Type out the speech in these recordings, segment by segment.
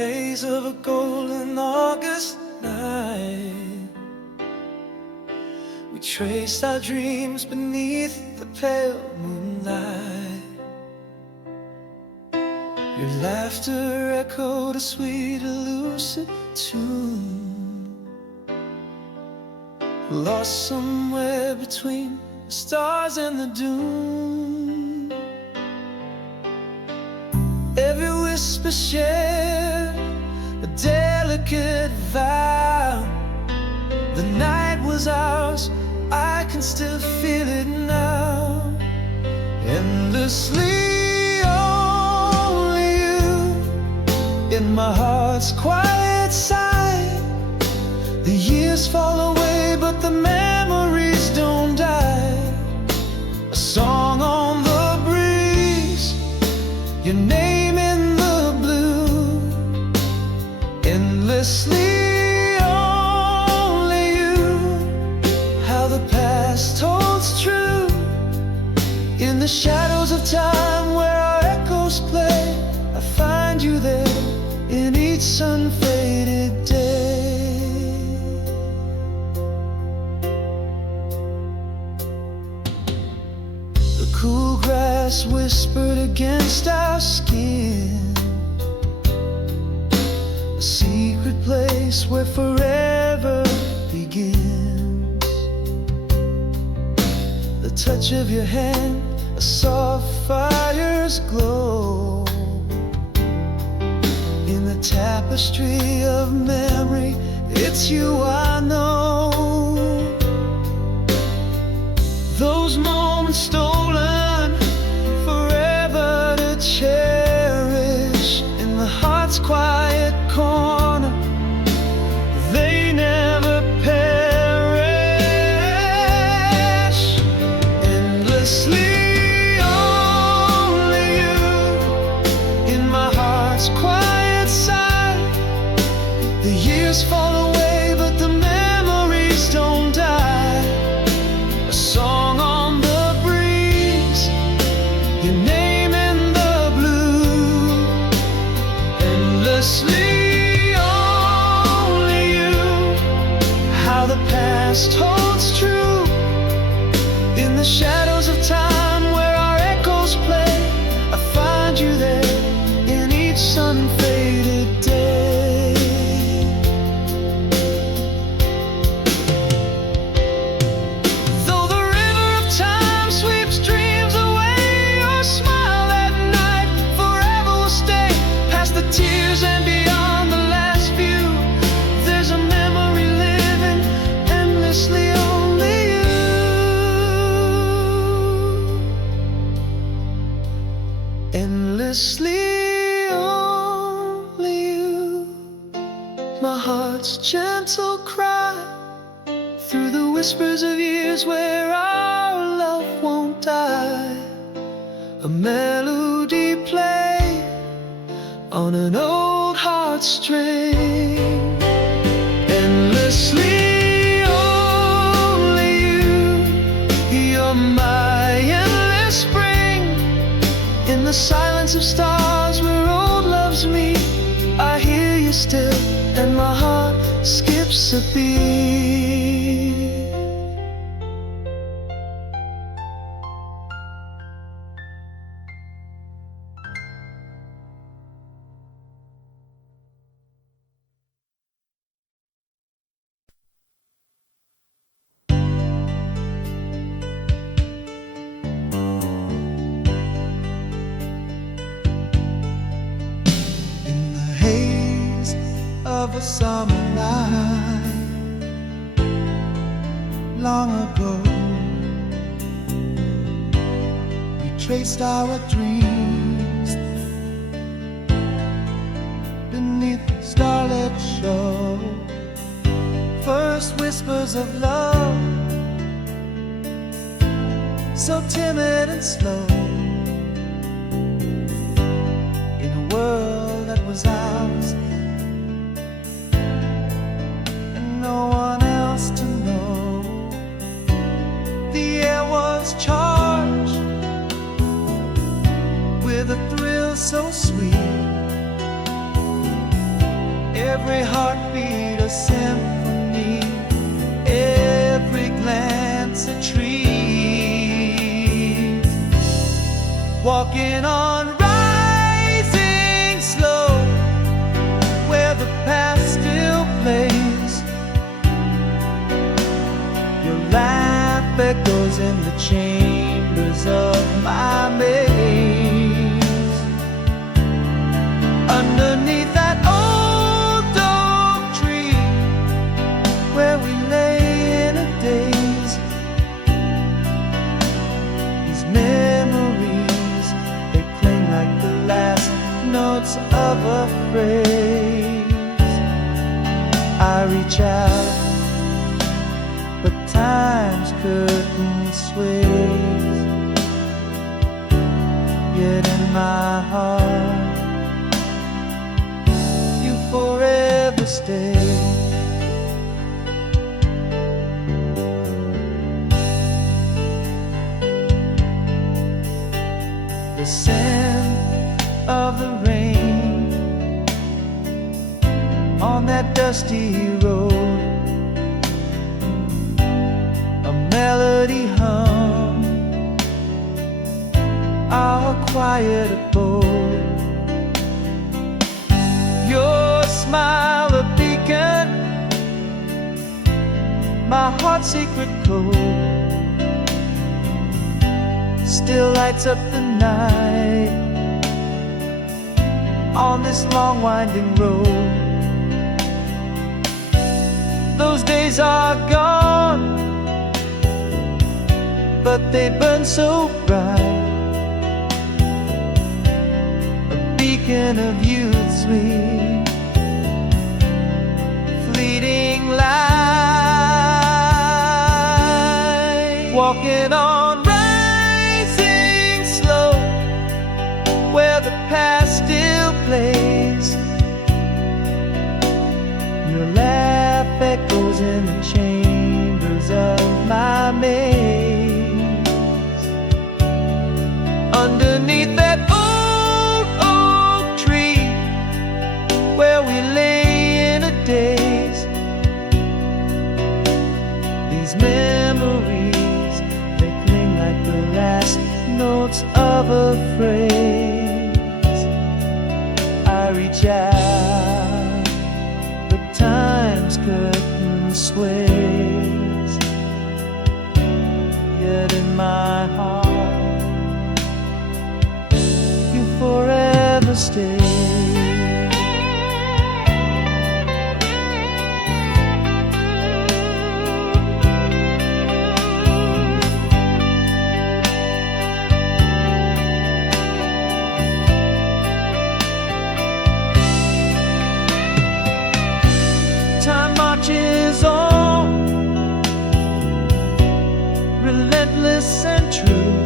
haze of a golden August night, we traced our dreams beneath the pale moonlight. Your laughter echoed a sweet, elusive tune, lost somewhere between the stars and the dune. Every whisper shared a delicate vow. The night was ours, I can still feel it now. Endlessly only you in my heart's quiet side. The years fall away, but the memories don't die. A song on the breeze, your name in the blue. Endlessly only you, how the past holds true. In the shadows of time where our echoes play, I find you there in each sun-faded day. The cool grass whispered against our skin, a secret place where forever begins. The touch of your hand, a soft fire's glow. In the tapestry of memory, it's you I know. Those moments stolen, forever to cherish. In the heart's quiet corner, they never perish. Endlessly only you in my heart's quiet side. The years fall away, but the memories don't die. A song on the breeze, your name in the blue. Endlessly only you, how the past holds true. In the shadows of time where our echoes play, I find you there in each sun-faded day. Though the river of time sweeps dreams away, your smile that night forever will stay. Past the tears and beyond the last view, there's a memory living endlessly only you. Endlessly only you, my heart's gentle cry through the whispers of years where our love won't die. A melody played on an old heartstring. Endlessly only you, you're my endless spring. In the silence of stars where old loves meet, I hear you still, and my heart skips a beat. In the haze of a summer night, long ago, we traced our dreams beneath the starlit show. First whispers of love, so timid and slow. In a world that was ours, and no one else to know. The air was charged with a thrill so sweet, every heartbeat a symphony, every glance a tree. Walking on rising slow, where the past still plays. Your laugh echoes in the chambers of my maze. Underneath that old oak tree, where we lay in a daze. These memories, they cling like the last notes of a phrase. I reach out, but time's curtain sways. Yet in my heart, you forever stay. The scent of the rain on that dusty road, a melody hum, our quiet abode. Your smile a beacon, my heart's secret code, still lights up the night on this long winding road. Those days are gone, but they burn so bright, a beacon of youth's sweet fleeting light. Walking on rising slow, where the past still plays. Your laugh echoes in the chambers of my maze. Underneath that old oak tree, where we lay in a daze. These memories, they cling like the last notes of a phrase. I reach out, but time's curtain sways. Yet in my heart, you forever stay. Time marches on, relentless and true.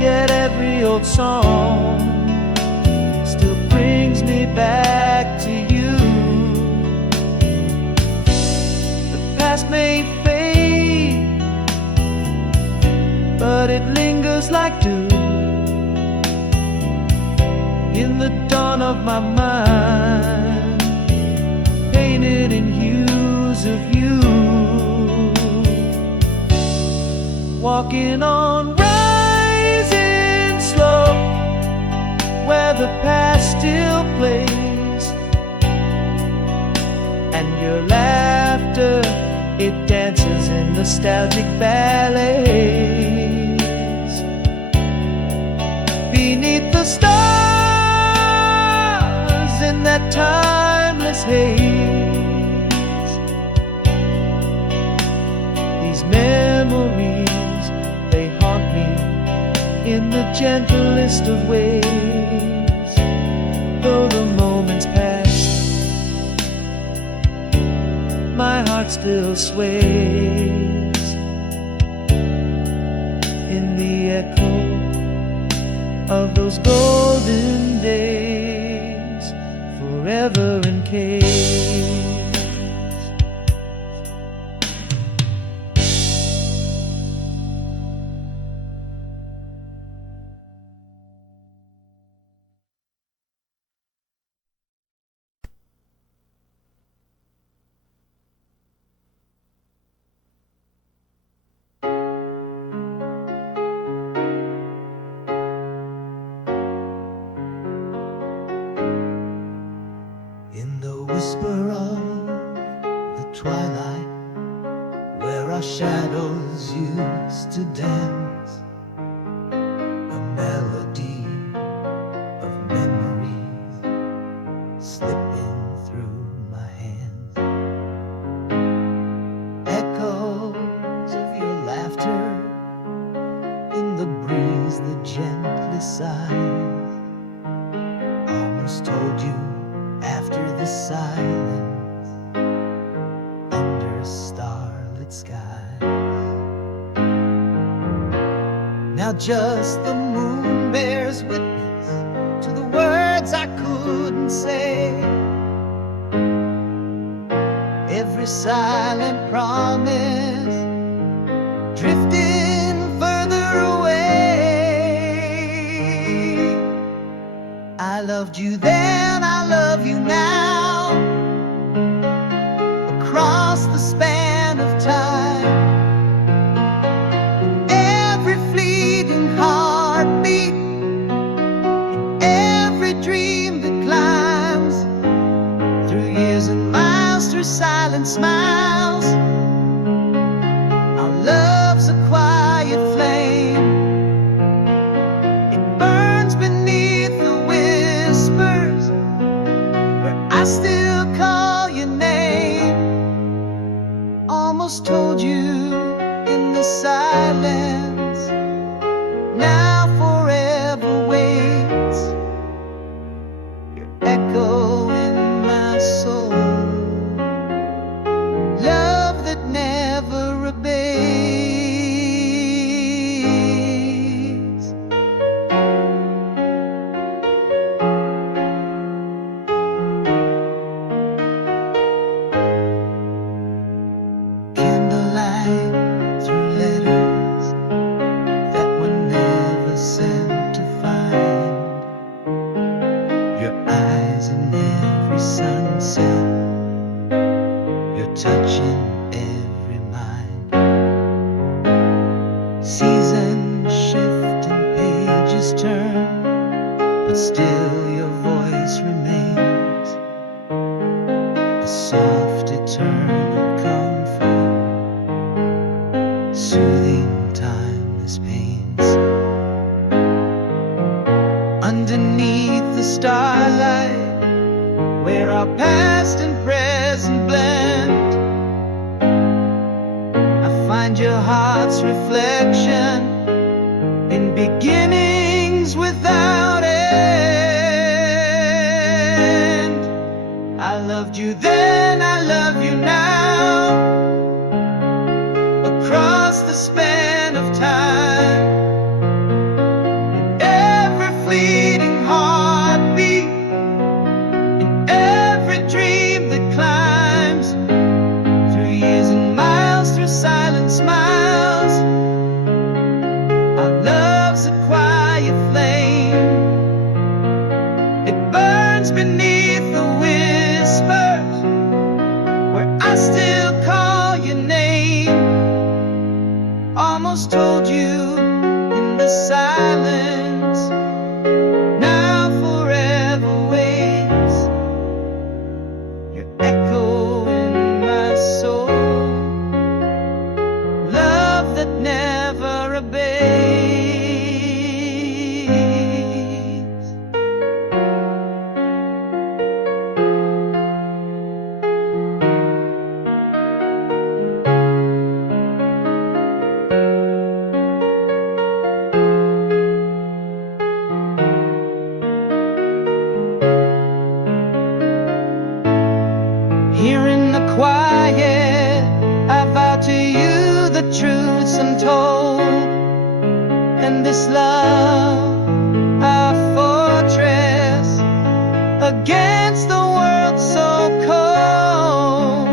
Yet every old song still brings me back to you. The past may fade, but it lingers like dew in the dawn of my mind, painted in hues of you. Walking on rising slow, where the past still plays. And your laughter, it dances in nostalgic ballets. Beneath the stars in that timeless haze, these memories, they haunt me in the gentlest of ways. Though the moments pass, my heart still sways in the echo of those golden days, forever encased. whisper of the twilight where our shadows used to dance, a melody of memories slipping through my hands, echoes of your laughter in the breeze that gently sighs. Almost told you after the silence under starlit skies. Now just the moon bears witness to the words I couldn't say, every silent promise drifting further away. I loved you then, I love you now, across the span of time. Every fleeting heartbeat, every dream that climbs through years and miles, through silent smiles. Our love's a quiet flame, it burns beneath the whispers where I still call your name. Almost told you in the silence, now forever waits your echo in my soul, love that never abates. Candlelight through letters that were never sent to find, your eyes in every sunset, your touch in every mind. Seasons shift and pages turn, but still your voice remains, a soft eternal comfort, soothing timeless pains. Underneath the starlight, where our past and present blend, I find your heart's reflection in beginnings without end. I loved you then, I love you now, across the span of time. In every fleeting heartbeat, in every dream that climbs through years and miles, through silent smiles. Our love's a quiet flame, it burns beneath the whispers where I still call your name. Almost told you in the silence, now forever waits your echo in my soul, love that never abates. Here in the quiet, I vow to you the truths untold, and this love, our fortress against the world so cold.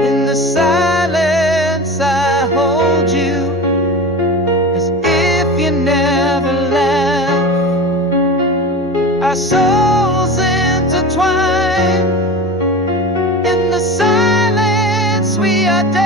In the silence I hold you as if you never left, our souls intertwined. In the silence we are deaf.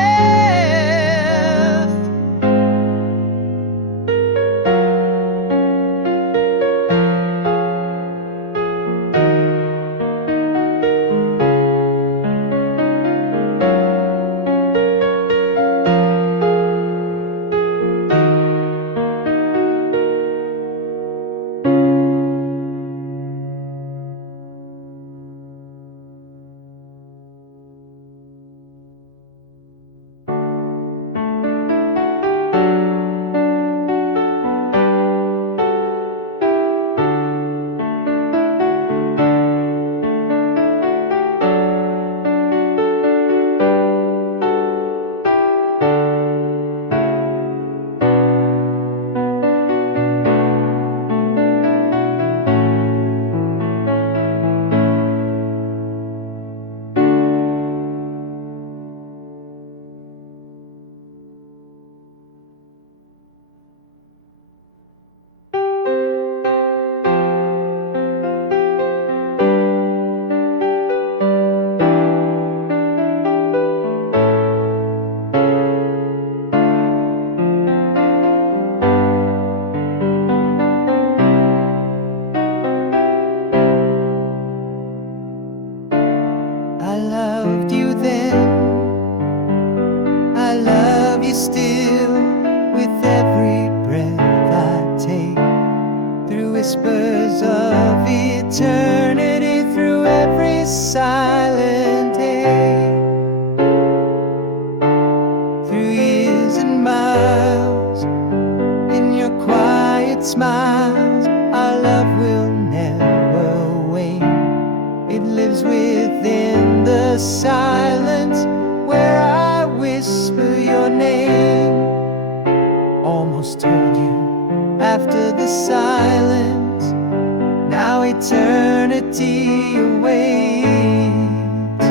eternity awaits,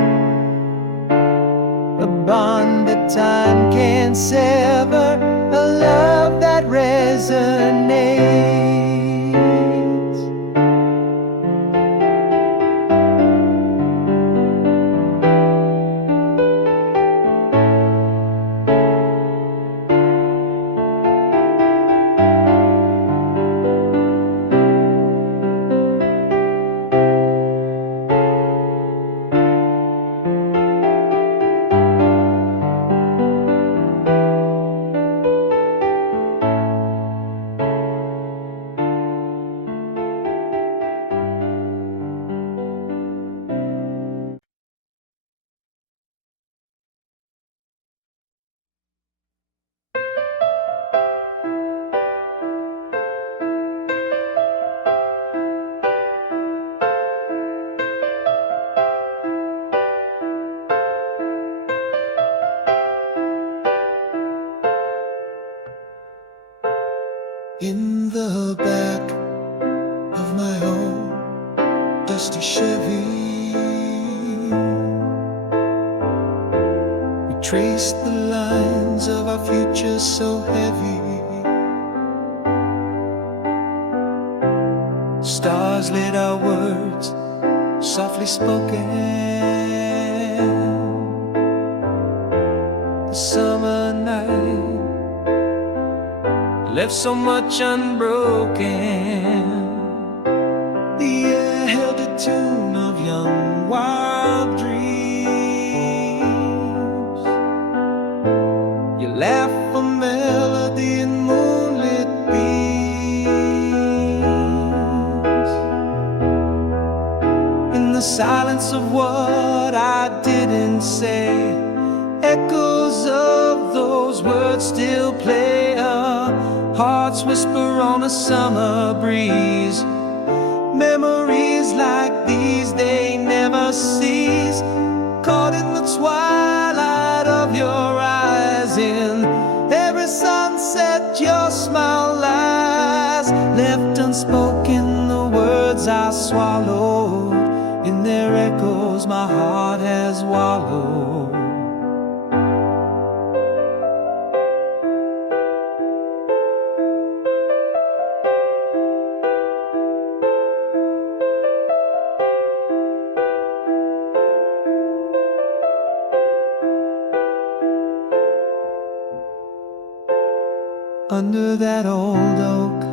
a bond that time can't sever, a love that resonates. In the back of my old dusty Chevy, we traced the lines of our future so heavy. Stars lit our words, softly spoken. The summer night left so much unbroken. The air held a tune of young wild dreams. Your laugh a melody in moonlit beams. In the silence of what I didn't say, echoes of those words still play. Hearts whisper on a summer breeze. Memories like these, they never cease. Caught in the twilight of your eyes, in every sunset your smile lies. Left unspoken the words I swallowed, in their echoes my heart has wallowed. Under that old oak,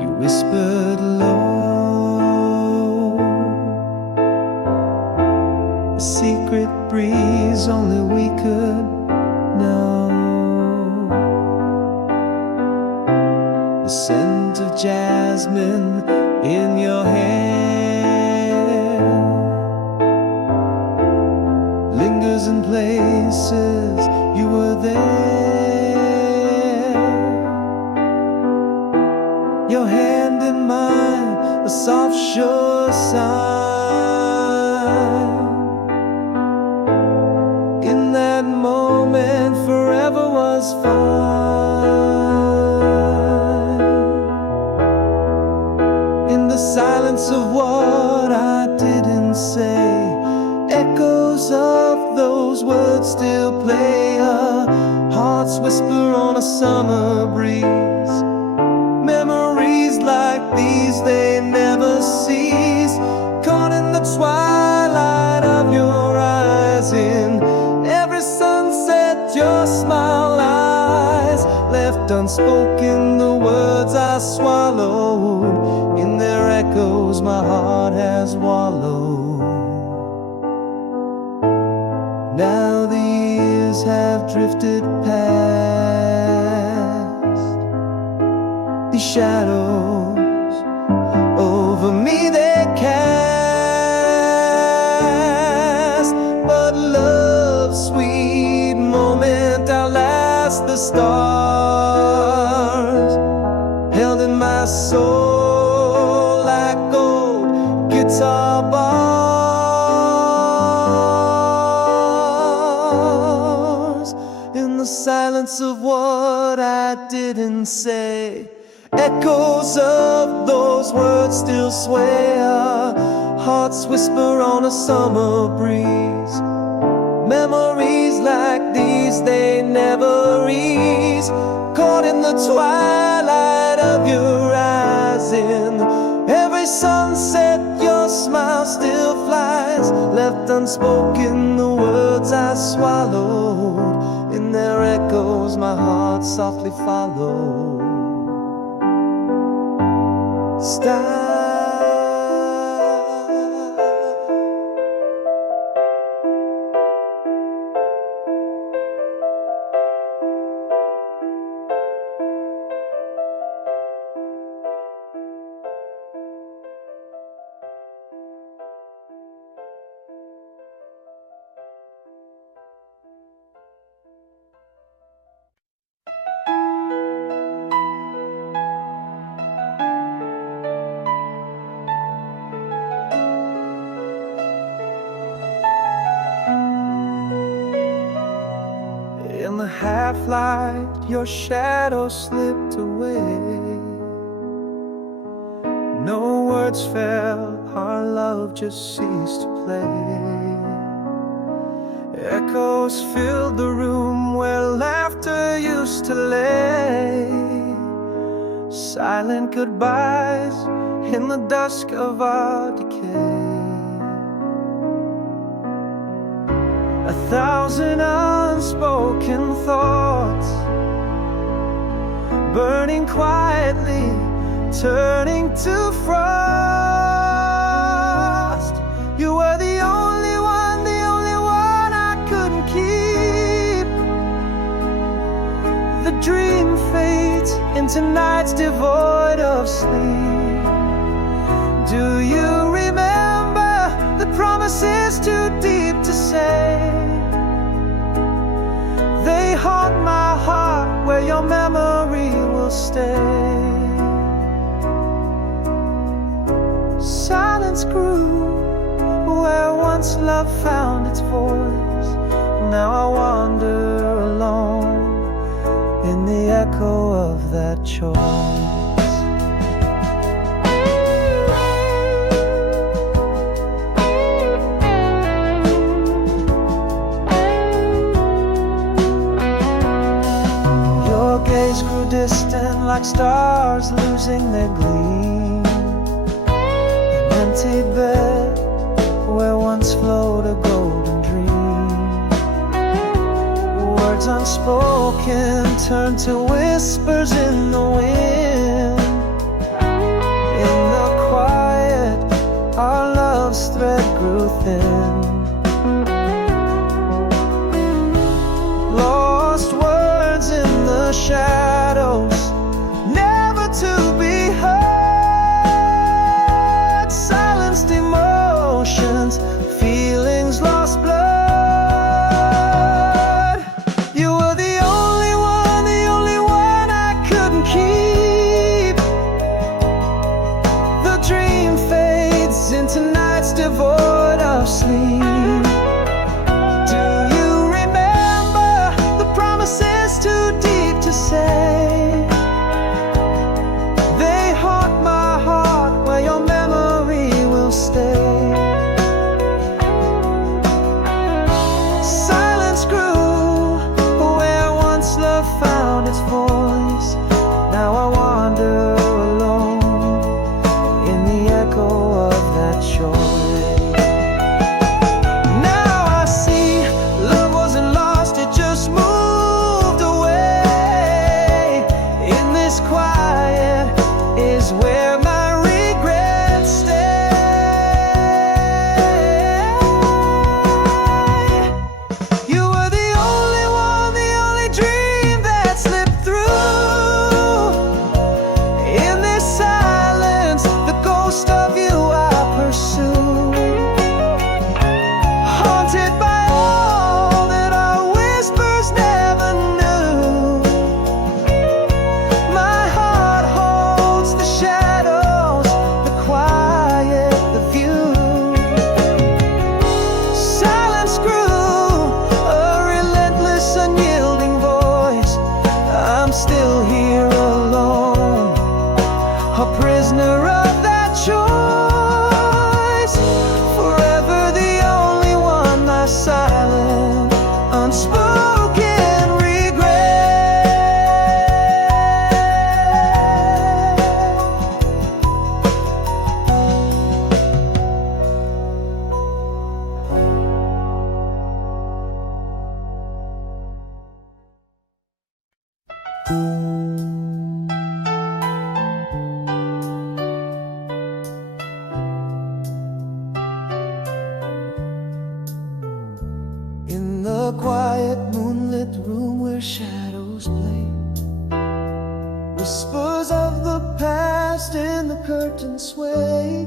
you whispered low, a secret breeze only we could know. The scent of jasmine in your hair lingers in places you were there. Your hand in mine, a soft sure sign. In that moment forever was fine. In the silence of what I didn't say, echoes of those words still play. Hearts whisper on a summer breeze. Memories like these, they never cease. Caught in the twilight of your eyes, in every sunset your smile lies. Left unspoken the words I swallowed, in their echoes my heart has wallowed. Now the years have drifted past, the shadows over me they cast, but love's sweet moment outlasts the stars, held in my soul like gold guitar bars. In the silence of what I didn't say, echoes of those those words still sway our hearts, whisper on a summer breeze. Memories like these, they never ease. Caught in the twilight of your eyes, in every sunset your smile still flies. Left unspoken the words I swallowed, in their echoes my heart softly followed. In the half-light, your shadow slipped away. No words fell, our love just ceased to play. Echoes filled the room where laughter used to lay. Silent goodbyes in the dusk of our decay. 1,000 unspoken thoughts, burning quietly, turning to frost. You were the only one I couldn't keep. The dream fades into nights devoid of sleep. Do you remember the promises too deep to say? They haunt my heart where your memory will stay. Silence grew where once love found its voice. Now I wander alone in the echo of that choice. Grew distant like stars losing their gleam. An empty bed where once flowed a golden dream. Words unspoken turned to whispers in the wind. In the quiet, our love's thread grew thin. Lost words in the shadows, never to be heard. Silenced emotions, feelings lost blood. You were the only one I couldn't keep. The dream fades into nights devoid of sleep. Too deep to say. They haunt my heart where your memory will stay. Silence grew where once love found its voice. Now I wander alone in the echo of that choice. Now I see love wasn't lost, it just moved. of that choice. Forever the only one, my silent, unspoken regret. In the quiet moonlit room where shadows play, whispers of the past in the curtain sway.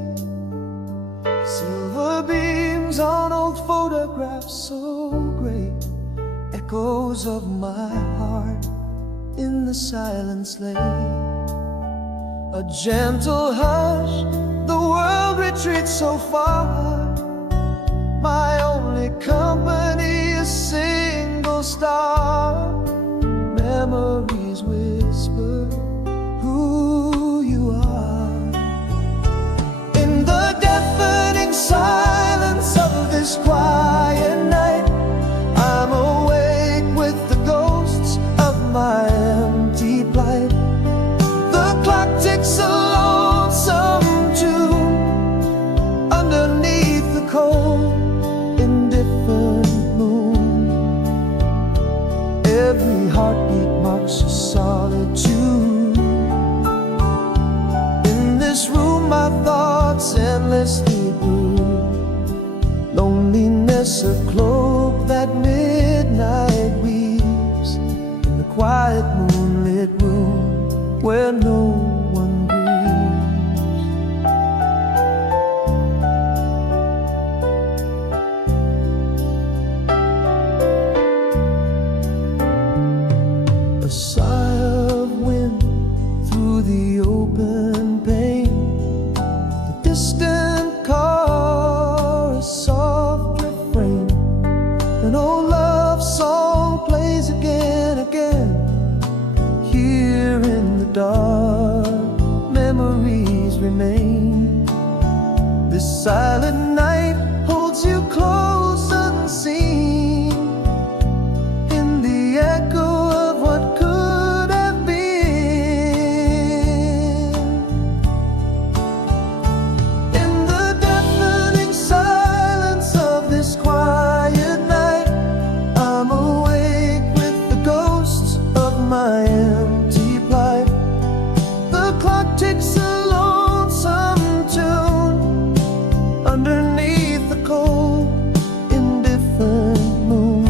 Silver beams on old photographs so great, echoes of my heart in the silence lay. A gentle hush, the world retreats so far. My only company, a single star. Memories whisper who you are. In the deafening silence of this quiet night, I'm awake with the ghosts of my empty plight. The clock ticks a lonesome tune underneath the cold every heartbeat marks a solitude. In this room my thoughts endlessly brood. Loneliness a cloak that midnight weaves. In the quiet moonlit room where no one a sigh of wind through the open pane, the distant car, a soft refrain, an old love song plays again, again. Here in the dark, memories remain. This silent night holds you close unseen, in the echo of what could have been. In the deafening silence of this quiet night, I'm awake with the ghosts of my empty plight. The clock ticks a lonesome tune underneath the cold, indifferent moon.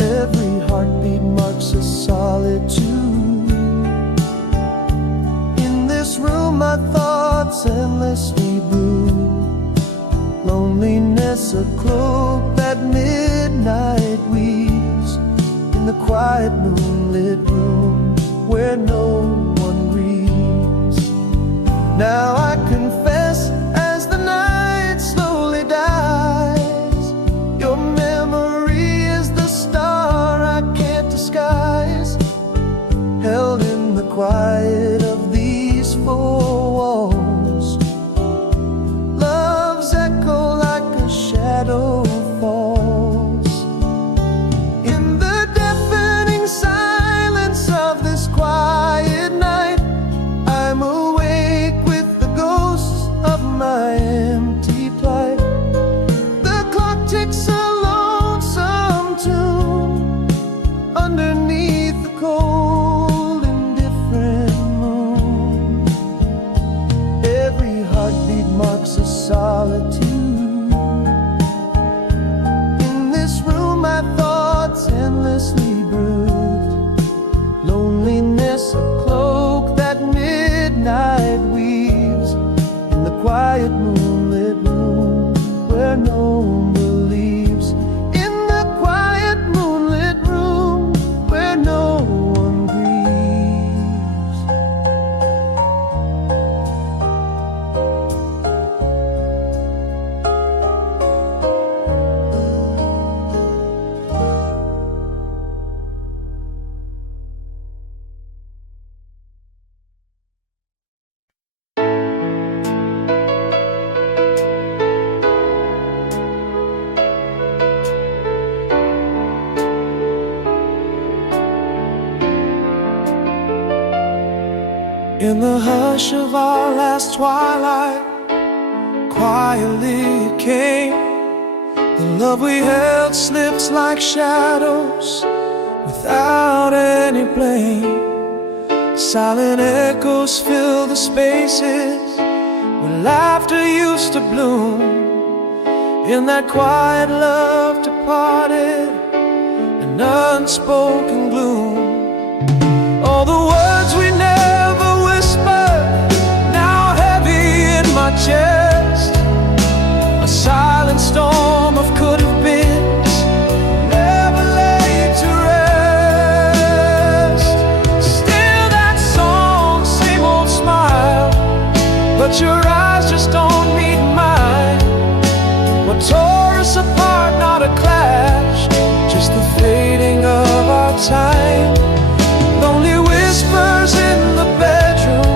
Every heartbeat marks a solitude. In this room my thoughts endlessly brood. Loneliness a cloak that midnight weaves. In the quiet moonlit room where no one grieves. Now I confess, as the night slowly dies, your memory is the star I can't disguise. Held in the quiet of these four walls, love's echo like a shadow falls. In the deafening silence of this quiet night, I'm awake with the ghosts of my empty plight. The clock ticks a lonesome tune underneath the cold, indifferent moon. Every heartbeat marks a solitude. In this room my thoughts endlessly brood. Loneliness a cloak that midnight weaves. In the quiet moonlit room where no one In the hush of our last twilight, quietly it came. The love we held slips like shadows without any blame. Silent echoes fill the spaces where laughter used to bloom. In that quiet love departed, an unspoken gloom. All the words we never whispered, now heavy in my chest. A silent storm of could have beens, never laid to rest. Still that song, same old smile, but your eyes just don't meet mine. What tore us apart, not a clash, just the fading of our time. Lonely whispers in the bedroom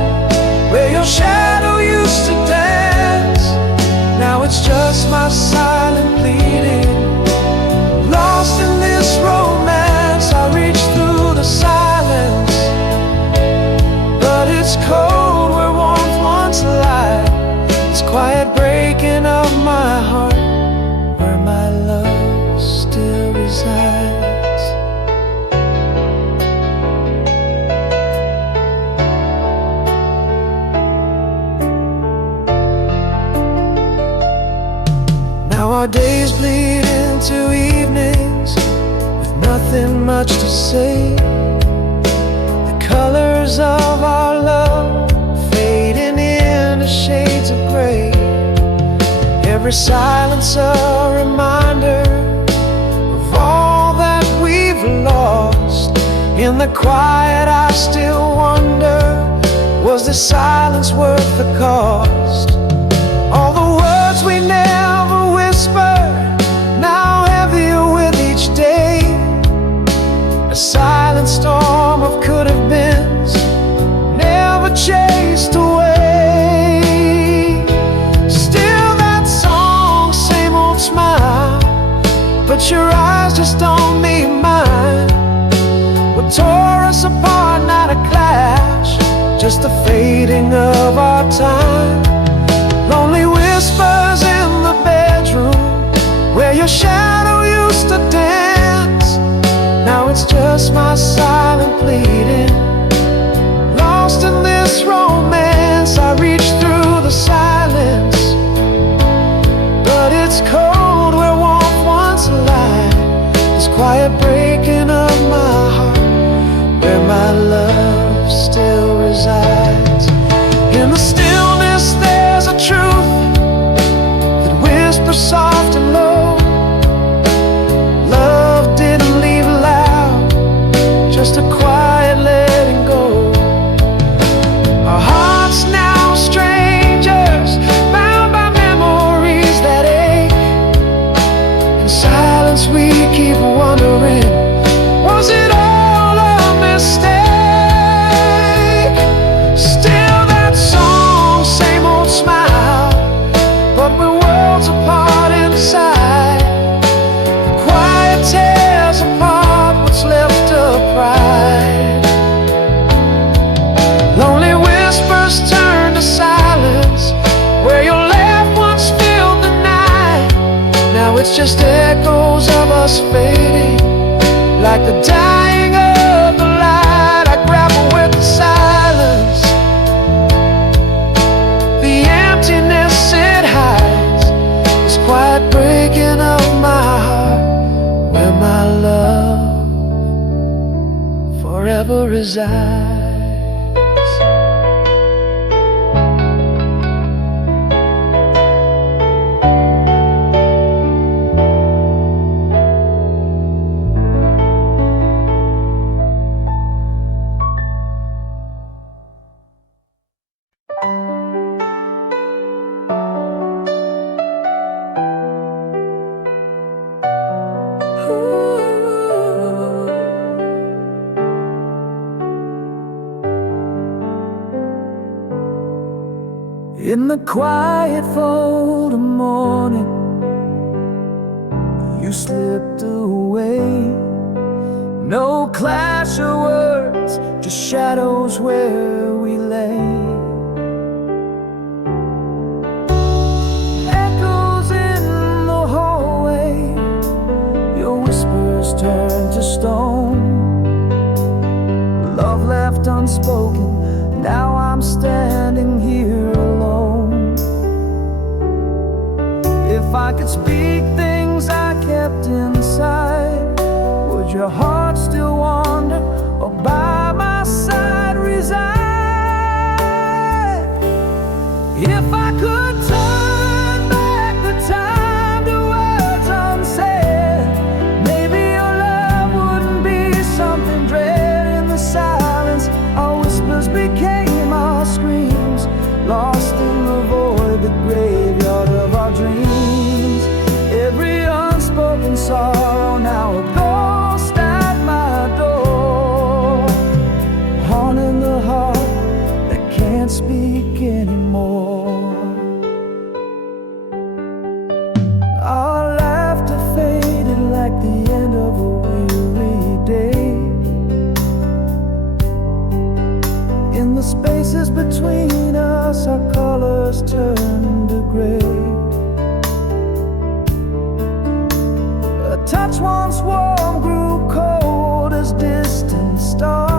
where your shadow used to dance. Now it's just my silent pleading. Lost in this romance, I reach through the silence, but it's cold where warmth once lied. It's quiet breaking of my heart, where my love still resides. Now our days bleed into evenings with nothing much to say. The colors of our love fading into shades of gray. Every silence a reminder of all that we've lost. In the quiet I still wonder, was this silence worth the cost? All the words we never whispered, now heavier with each day. A silent storm of could have beens, never chased away. Still that song, same old smile, but your eyes just don't meet mine. What tore us apart, not a clash, just the fading of our time. Lonely whispers in the bedroom where your shadow used to dance. Now it's just my silent pleading. Lost in this romance, I reach through the silence, but it's cold where warmth once lied. This quiet breaking of my heart, where my love still resides. In the stillness there's a truth that whispers soft and low. Love didn't leave loud, just a quiet letting go. Our hearts now strangers, bound by memories that ache. In silence we keep wondering, was it all a mistake? Still that song, same old smile, but we're worlds apart inside. The quiet tears apart what's left of pride. Lonely whispers turn to silence where your laugh once filled the night. Now it's just echoes of us fading, like the dying of the light. I grapple with the silence, the emptiness it hides. This quiet breaking of my heart, where my love forever resides. In the quiet fold of morning, you slipped away. No clash of words, just shadows where we lay. I could speak things I kept inside, would your heart still wander, or by my side reside? If I could turn back the time to words unsaid, maybe your love wouldn't be something dread. In the silence, our whispers became our screams, lost in the void, the graveyard of our dreams. Every unspoken sorrow now a ghost at my door, haunting the heart that can't speak anymore. Our laughter faded like the end of a weary day. In the spaces between us, our colors turned to gray. A touch once warm grew cold as distant stars.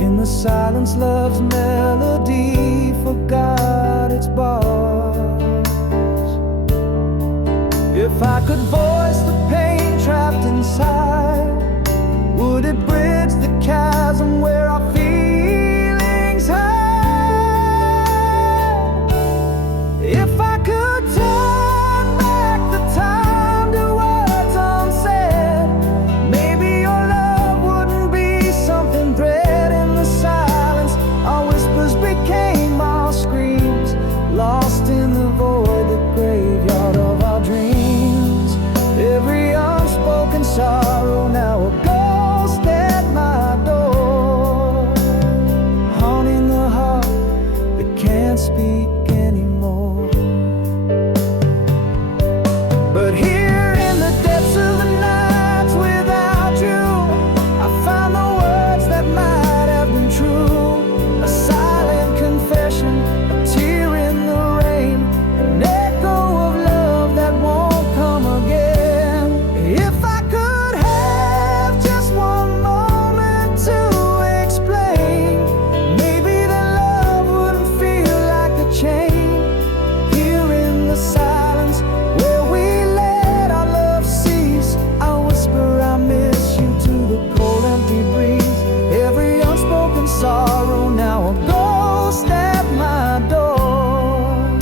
In the silence, love's melody forgot its bars. If I could voice the pain trapped inside, would it bridge the chasm where our feelings hide? If I could turn back the time to words unsaid, maybe your love wouldn't be something dread. In the silence, our whispers became our screams, lost in the void, the graveyard of our dreams. Every unspoken sorrow now a ghost at my door, haunting the heart that can't speak anymore. But here in the depths of the nights without you, I found the words that might have been true. A silent confession, a tear in the rain, an echo of love that won't come again. If I could have just one moment to explain, maybe that love wouldn't feel like a chain. Here in the silence where we let our love cease, I whisper I miss you to the cold empty breeze. Every unspoken sorrow now a ghost at my door,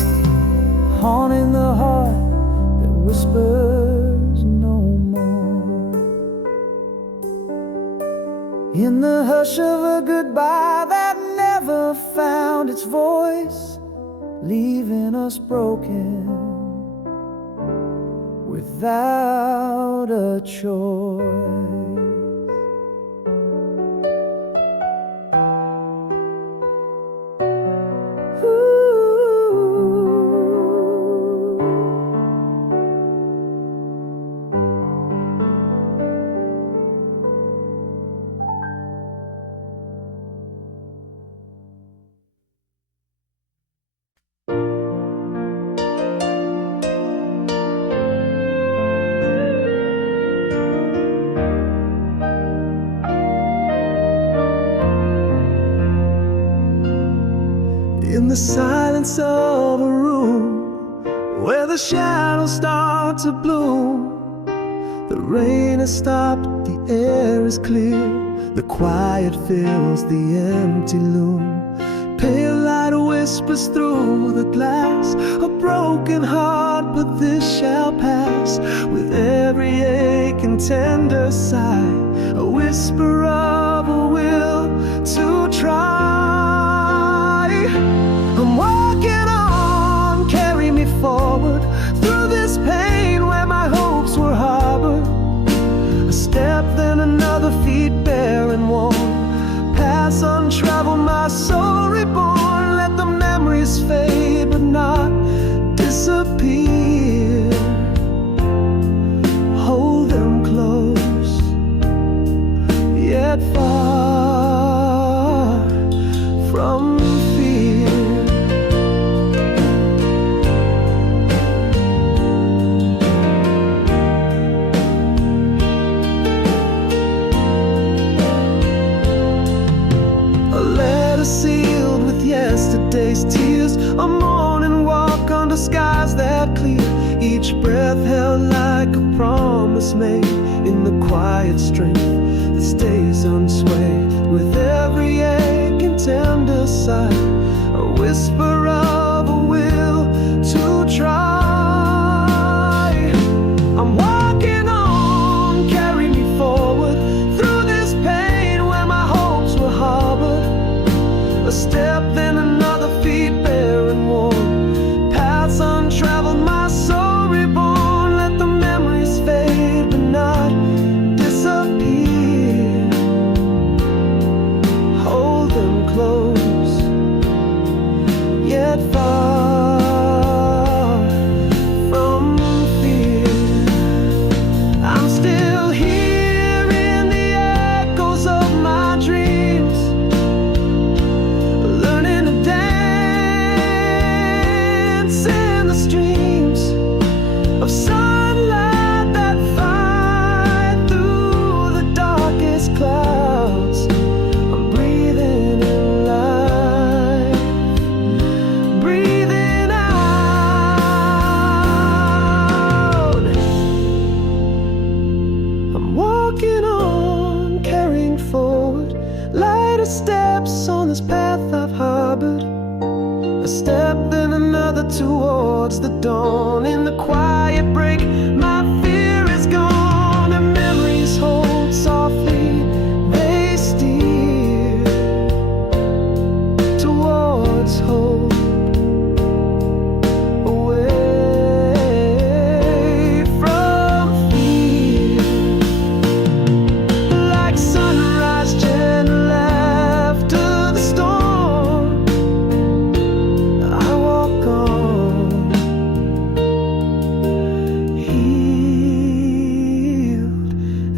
haunting the heart that whispers no more. In the hush of a goodbye that never found its voice, leaving us broken without a choice. In the silence of a room where the shadows start to bloom, the rain has stopped, the air is clear, the quiet fills the empty loom. Pale light whispers through the glass, a broken heart, but this shall pass. With every ache and tender sigh, a whisper of a will to try. I'm walking on, carry me forward through this pain where my hopes were harbored. A step, then another, feet bare and worn, pass untraveled, my soul reborn. Let the memories fade but not disappear. Hold them close, yet far from fear. A letter sealed with yesterday's tears, a morning walk breath held like a promise made in the quiet strength that stays unswayed. With every ache and tender sigh, a whisper of a will to try. I'm walking on, carry me forward through this pain where my hopes were harbored. A step, then another, feet bare and worn, paths untraveled, my soul reborn. Let the memories fade but not disappear. Hold them close, yet far from fear. I'm still here in the echoes of my dreams, learning to dance in the streams of sunlight that fight through the darkest clouds. I'm breathing in life, breathing out. I'm walking on, carrying forward lighter steps on this path I've harbored. A step, then another towards the dawn. In the quiet break, my fear is gone, and memories hold softly. They steer towards hope, away from fear. Like sunrise gentle after the storm, I walk on, healed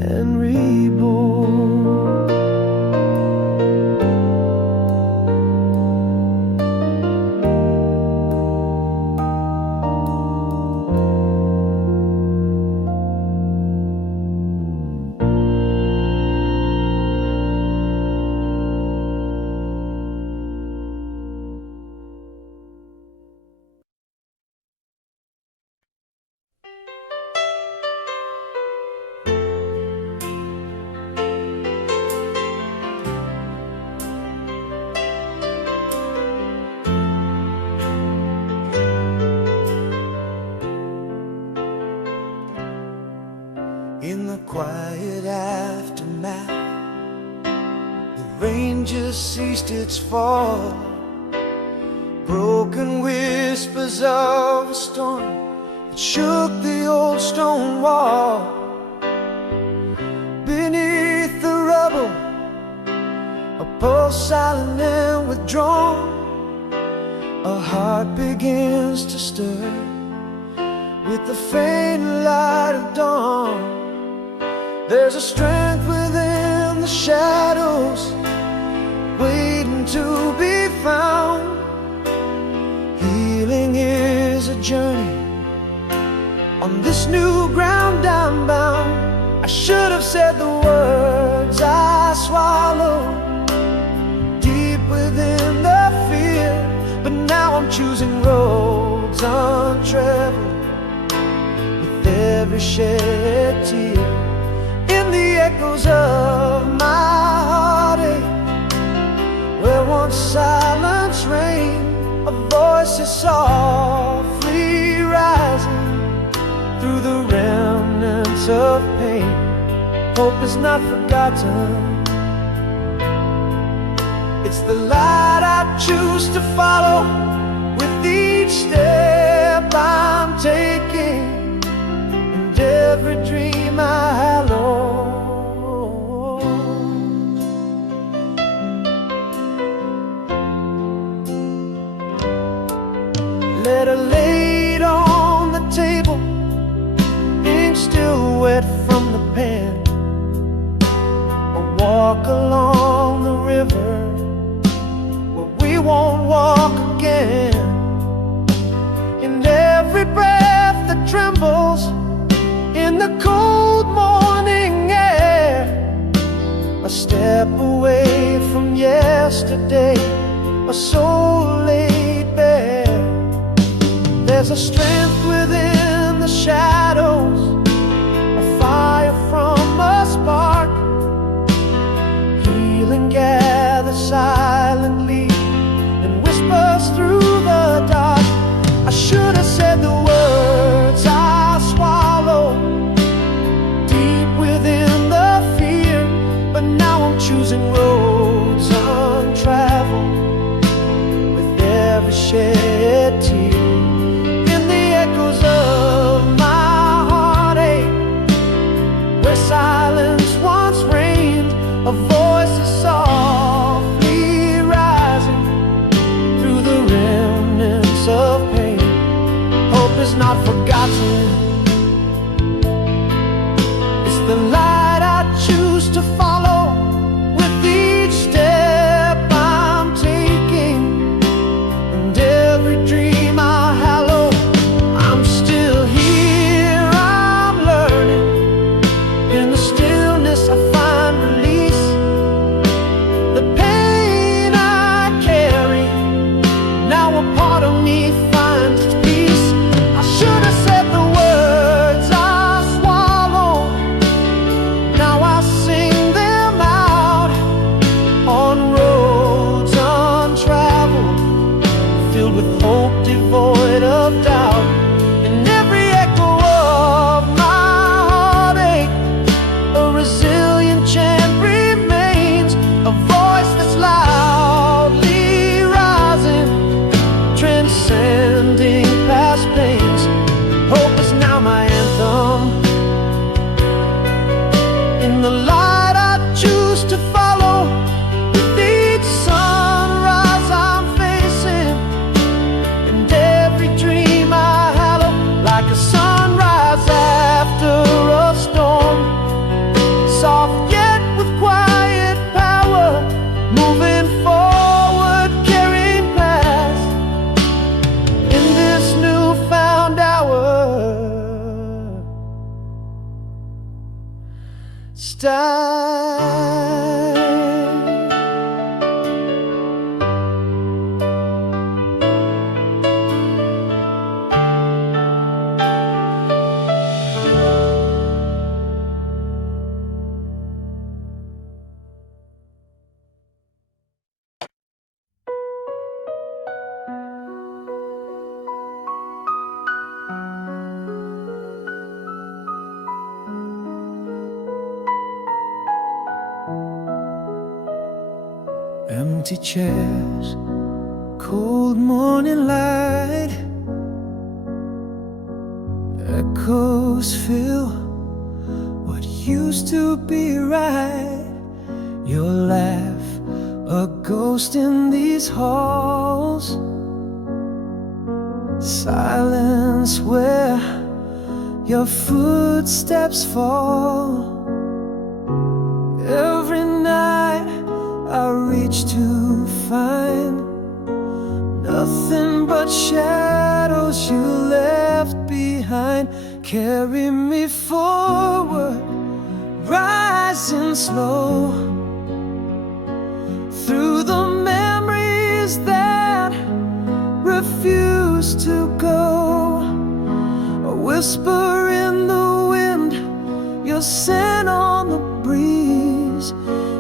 and reborn. In the quiet aftermath, the rain just ceased its fall. Broken whispers of a storm that shook the old stone wall. Beneath the rubble, a pulse silent and withdrawn, a heart begins to stir with the faint light of dawn. There's a strength within the shadows, waiting to be found. Healing is a journey, on this new ground I'm bound. I should have said the words I swallowed deep within the fear, but now I'm choosing roads untraveled with every shed tear. In the echoes of my heartache, where once silence reigned, a voice is softly rising through the remnants of pain. Hope is not forgotten, it's the light I choose to follow with each step I'm taking, and every dream I hallow. Letter laid on the table, ink still wet from the pen. A walk along the river where we won't walk again. In every breath that trembles in the cold morning air, a step away from yesterday, a soul laid bare. There's a strength within the shadows, a fire from a spark. Healing gathers silently and whispers through the dark. I should have said the words I swallow deep within the fear, but now I'm choosing roads untraveled with every shed tear. In the echoes of my heartache, where silence once reigned, a voice is softly rising through the remnants of pain. Hope is not forgotten. It's the light I choose to follow with each step I'm taking, and every dream I hallow. I'm still here, I'm learning. In the stillness I find release. The pain I carry, now a part of me finds its peace. I should have said the words I swallow, now I sing them out on roads untraveled, filled with hope, devoid of doubt. In every echo of my heartache, a resilient chant remains, a voice that's loudly rising, transcending past pains. Hope is now my anthem. In the light I choose to follow, with each sunrise I'm facing, and every dream I hallow, like a sunrise after a storm, soft yet with quiet power, moving forward, carrying past in this newfound hour. Style. Empty chairs, cold morning light, echoes fill what used to be right. Your laugh, a ghost in these halls, silence where your footsteps fall. Every night I reach to find nothing but shadows you left behind. Carry me forward, rising slow, through the memories that refuse to go. A whisper in the wind, your scent on the breeze,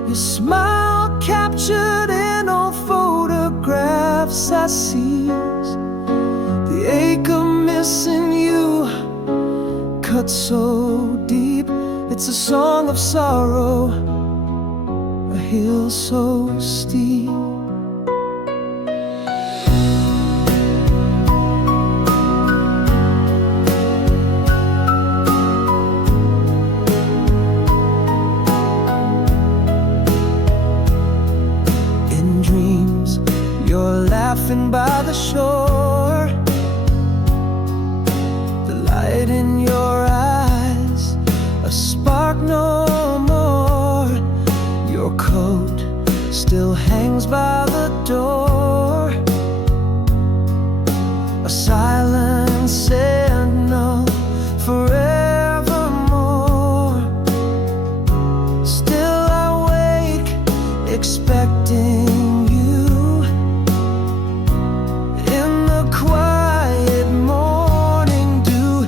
your smile captured in all photographs I seize. The ache of missing you cut so deep. It's a song of sorrow, a hill so steep. Laughing by the shore, the light in your eyes, a spark no more. Your coat still hangs by the door, a silent signal forevermore. Still I wake expecting quiet morning dew.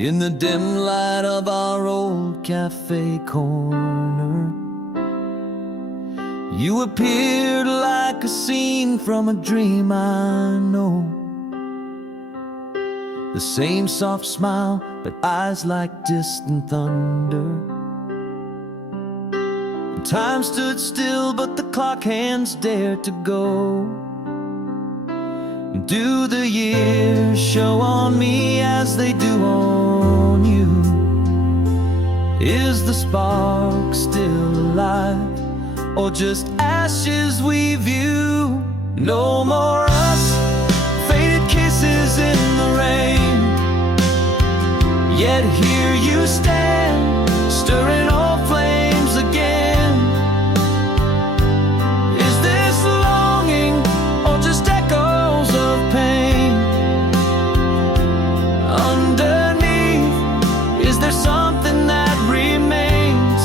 In the dim light of our old cafe corner, you appeared like a scene from a dream I know. The same soft smile, but eyes like distant thunder. Time stood still, but the clock hands dared to go. Do the years show on me as they do on you? Is the spark still alive, or just ashes we view? No more us, faded kisses in the rain. Yet here you stand, stirring old flames again. Is this longing, or just echoes of pain? Underneath, is there something that remains?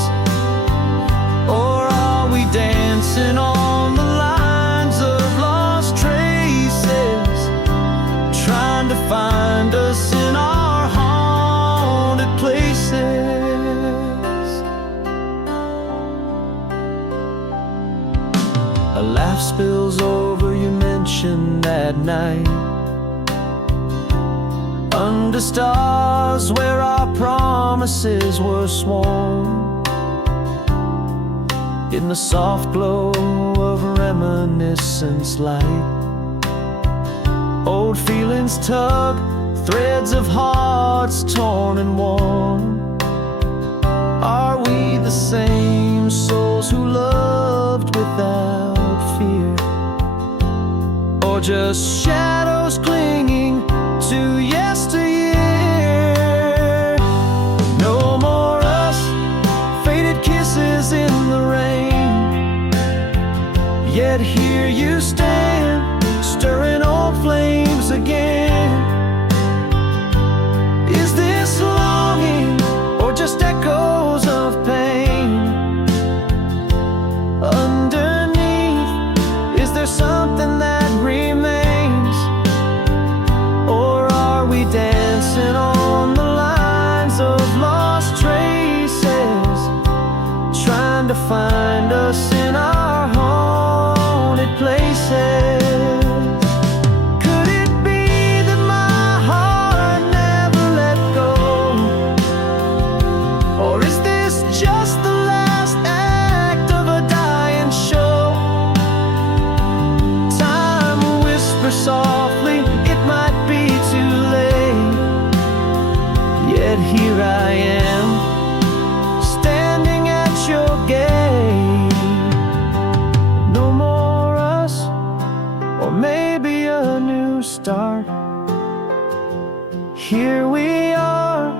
Or are we dancing on the lines of lost traces, trying to find us in our haunted places? A laugh spills over, you mentioned that night, under stars where our promises were sworn. In the soft glow of reminiscence light, old feelings tug, threads of hearts torn and worn. Are we the same souls who loved without fear, or just shadows clinging to yesteryear? No more us, faded kisses in the rain. Yet here you stand, stirring old flames again. Is this longing, or just echoes of pain? Underneath, is there something that remains? Or are we dancing on the lines of lost traces, trying to find us in our haunted places? Could it be that my heart never let go? Or is this just the last act of a dying show? Time whispers softly, it might be too late. Yet here I am, standing at your gate. No more us, or maybe a new start. Here we are,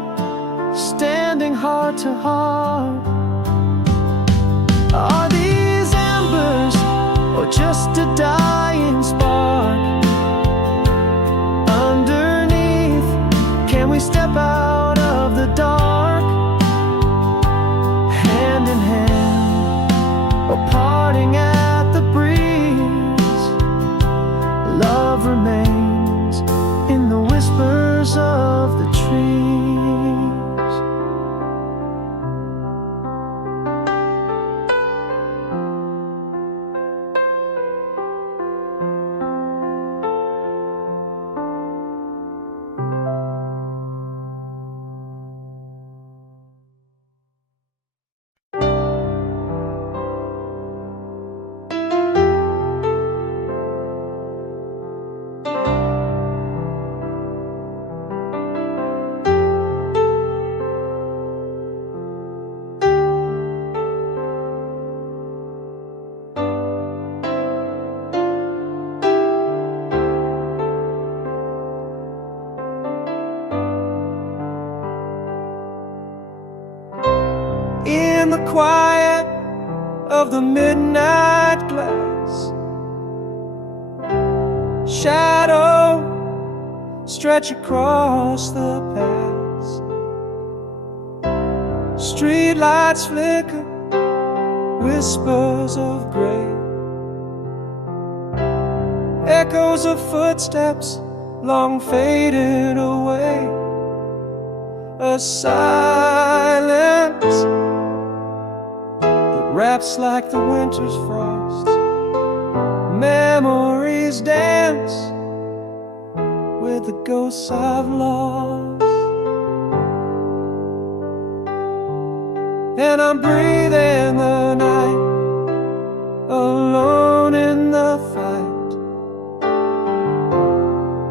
standing heart to heart. Are these embers, or just a dying spark? Underneath, can we step out of the dark, hand in hand, or parting at the breeze? Love remains in the whispers of the trees. In the quiet of the midnight glass, shadow stretch across the past. Streetlights flicker, whispers of gray, echoes of footsteps long faded away. a silence that wraps like the winter's frost. Memories dance with the ghosts I've lost, and I'm breathing the night alone in the fight.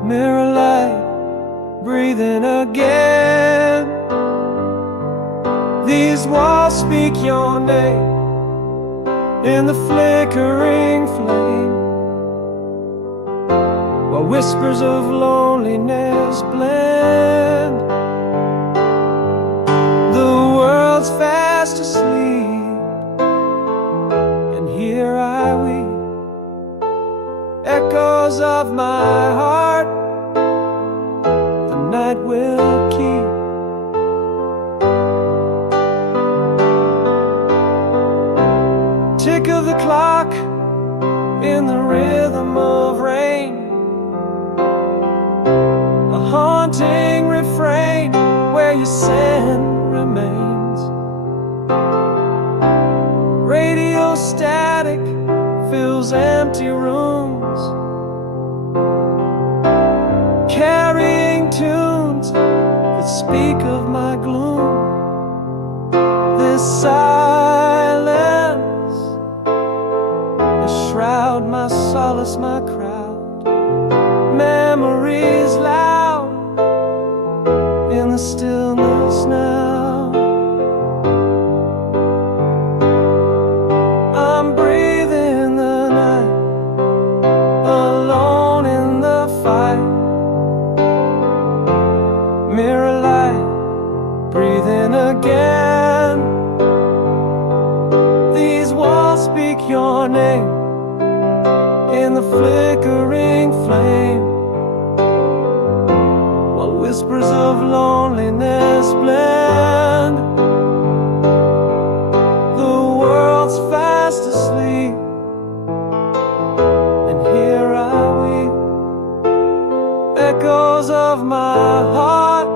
Mirror light, breathing again. These walls speak your name in the flickering flame, while whispers of loneliness blend. The world's fast asleep, and here I weep. Echoes of my heart the night will keep. Tick of the clock in the rhythm of rain, a haunting refrain where your scent remains. Radio static fills empty rooms, carrying tunes that speak of my gloom. This silence, a shroud, my solace, my crowd. Memories loud in the stillness now. I'm breathing the night alone in the fight. Mirror light, breathing again. These walls speak your name in the flickering flame, while whispers of loneliness blend. The world's fast asleep, and here I weep. Echoes of my heart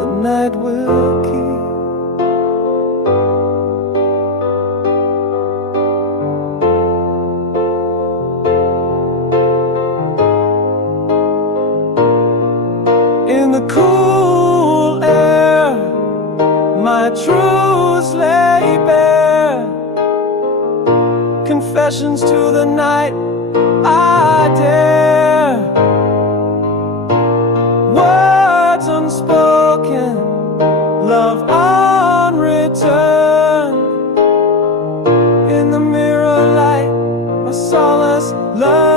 the night will keep. In the cool air, my truths lay bare. Confessions to the night I dare. Words unspoken, love unreturned. In the mirror light, my solace learned.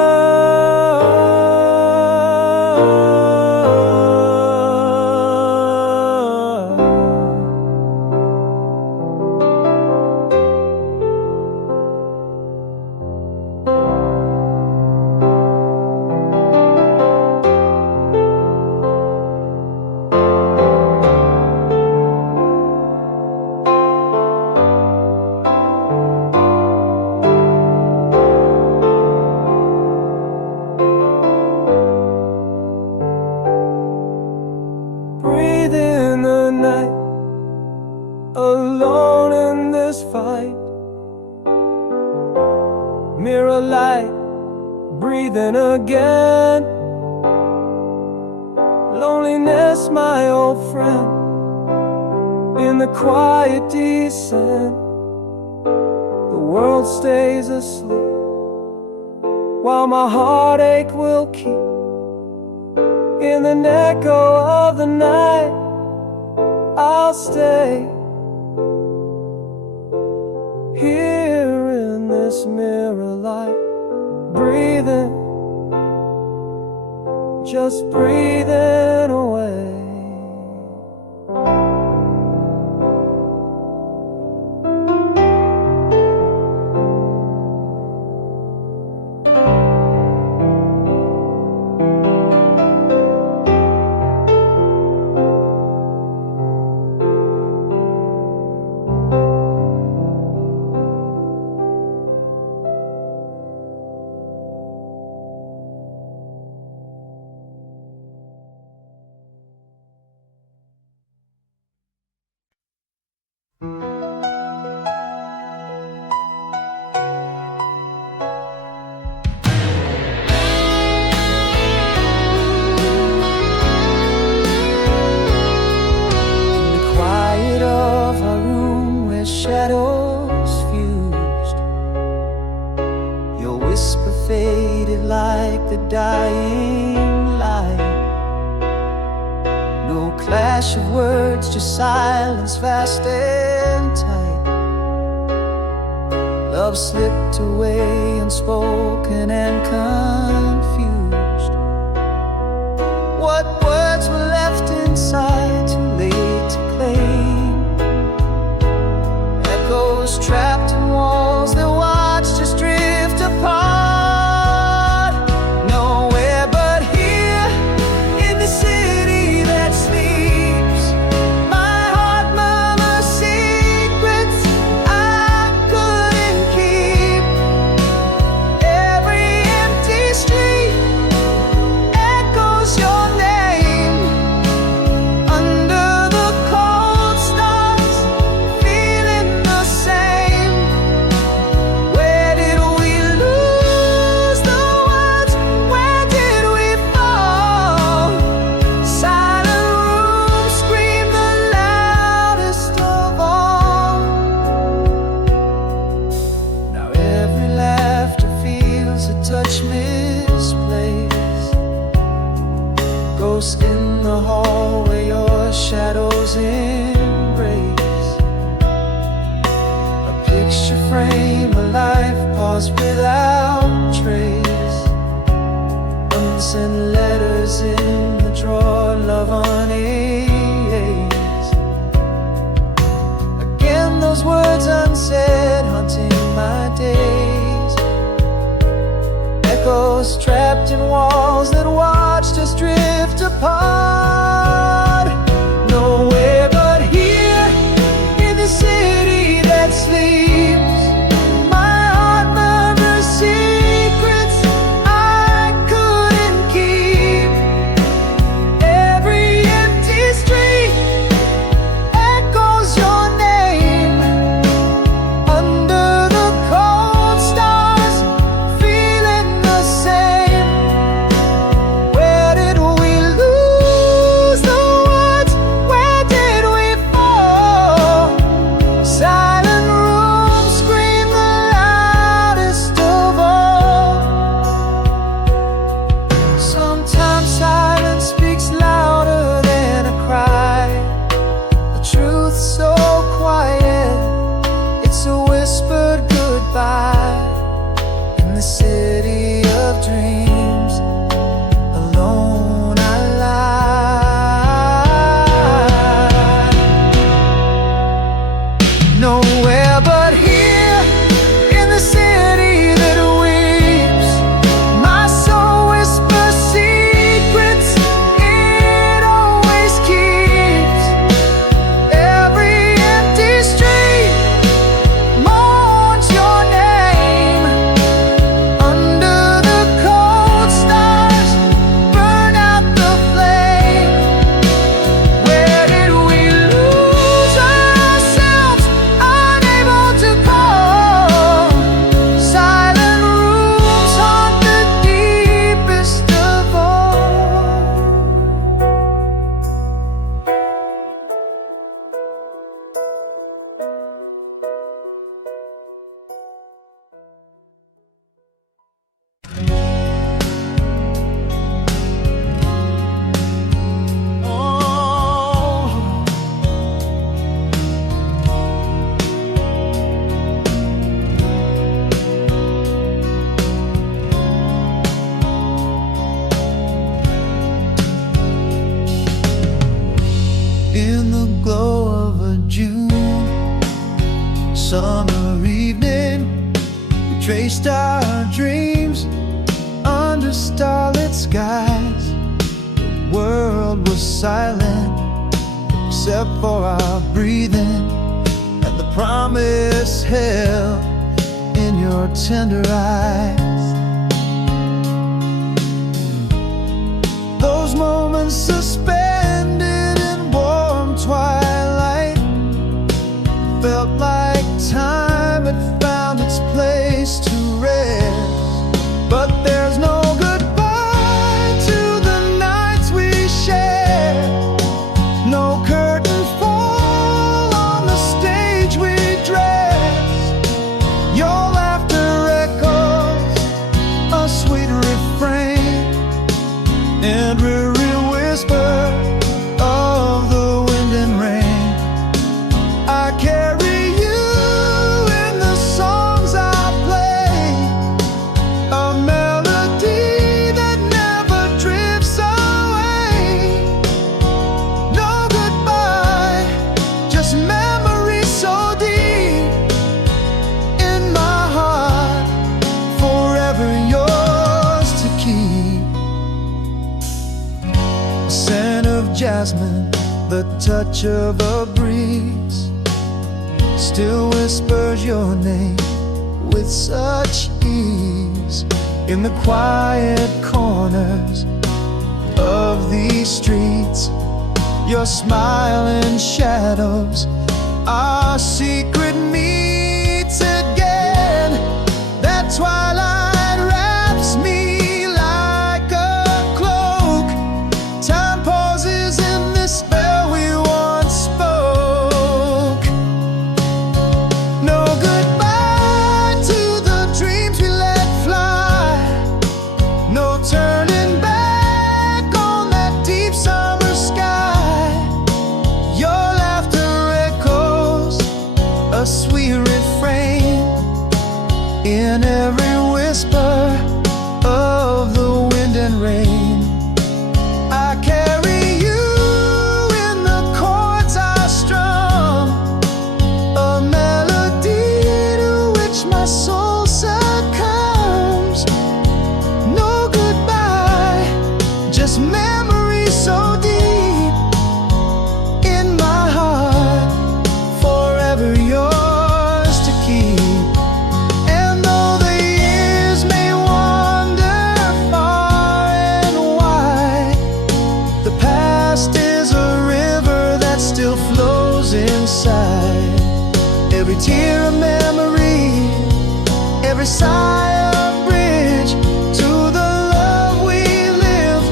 Breathing the night alone in this fight. Mirror light, breathing again. Loneliness, my old friend, in the quiet descent. The world stays asleep, while my heartache will keep. In the echo of the night, I'll stay here in this mirror light, breathing, just breathing away. shadows fused. Your whisper faded like the dying light. No clash of words, just silence fast and tight. Love slipped away unspoken and confused. What words were left inside, too late to claim? Echoes trapped in walls that watched us drift apart. Nowhere but here, in the city that sleeps. My heart murmurs secrets I couldn't keep. Every empty street echoes your name. Under the cold stars, feeling the same. Where did we lose the words? Where did we fall? Silent rooms scream the loudest of all. Now every laughter feels a touch misplaced. Ghosts in the hall where your shadows embrace. A picture frame, a life paused without trace. Unsent letters in the drawer, love unerased. Again those words unsaid, haunting my days. Echoes trapped in walls that watched us drift apart. Nowhere but here, in the city that sleeps. My heart murmurs secrets I couldn't keep. Every empty street echoes your name. Under the cold stars, feeling the same. Where did we lose the words? Where did we fall? Silent rooms scream the loudest of all. Sometimes silence speaks louder than a cry. The truth so quiet, it's a whispered goodbye. In the city of dreams, alone I lie. Nowhere but here, in the city that weeps. My soul whispers secrets it always keeps. Every empty street mourns your name. Under the cold stars, burn out the flame. Where did we lose ourselves? Unable to call. Silent rooms haunt the deepest of all. In the glow of a June summer evening, we traced our dreams under starlit skies. The world was silent except for our breathing and the promise held in your tender eyes. Those moments suspended in warm twilight felt like time had found its place to rest. But there's no goodbye to the nights we shared. No curtain fall on the stage we dread. jasmine, the touch of a breeze, still whispers your name with such ease. In the quiet corners of these streets, your smile and shadows, our secret meets again. That twilight wraps me like a cloak. Time pauses in this spell we once spoke. No goodbye to the dreams we let fly, no turning back on that deep summer sky. Your laughter echoes a sweet refrain in every whisper of the wind and rain. I carry you in the chords I strum, a melody to which my soul succumbs. No goodbye, just memories so deep in my heart, forever yours to keep. And though the years may wander far and wide, the past is a river that still flows inside. Every tear a memory, every sigh a bridge to the love we live.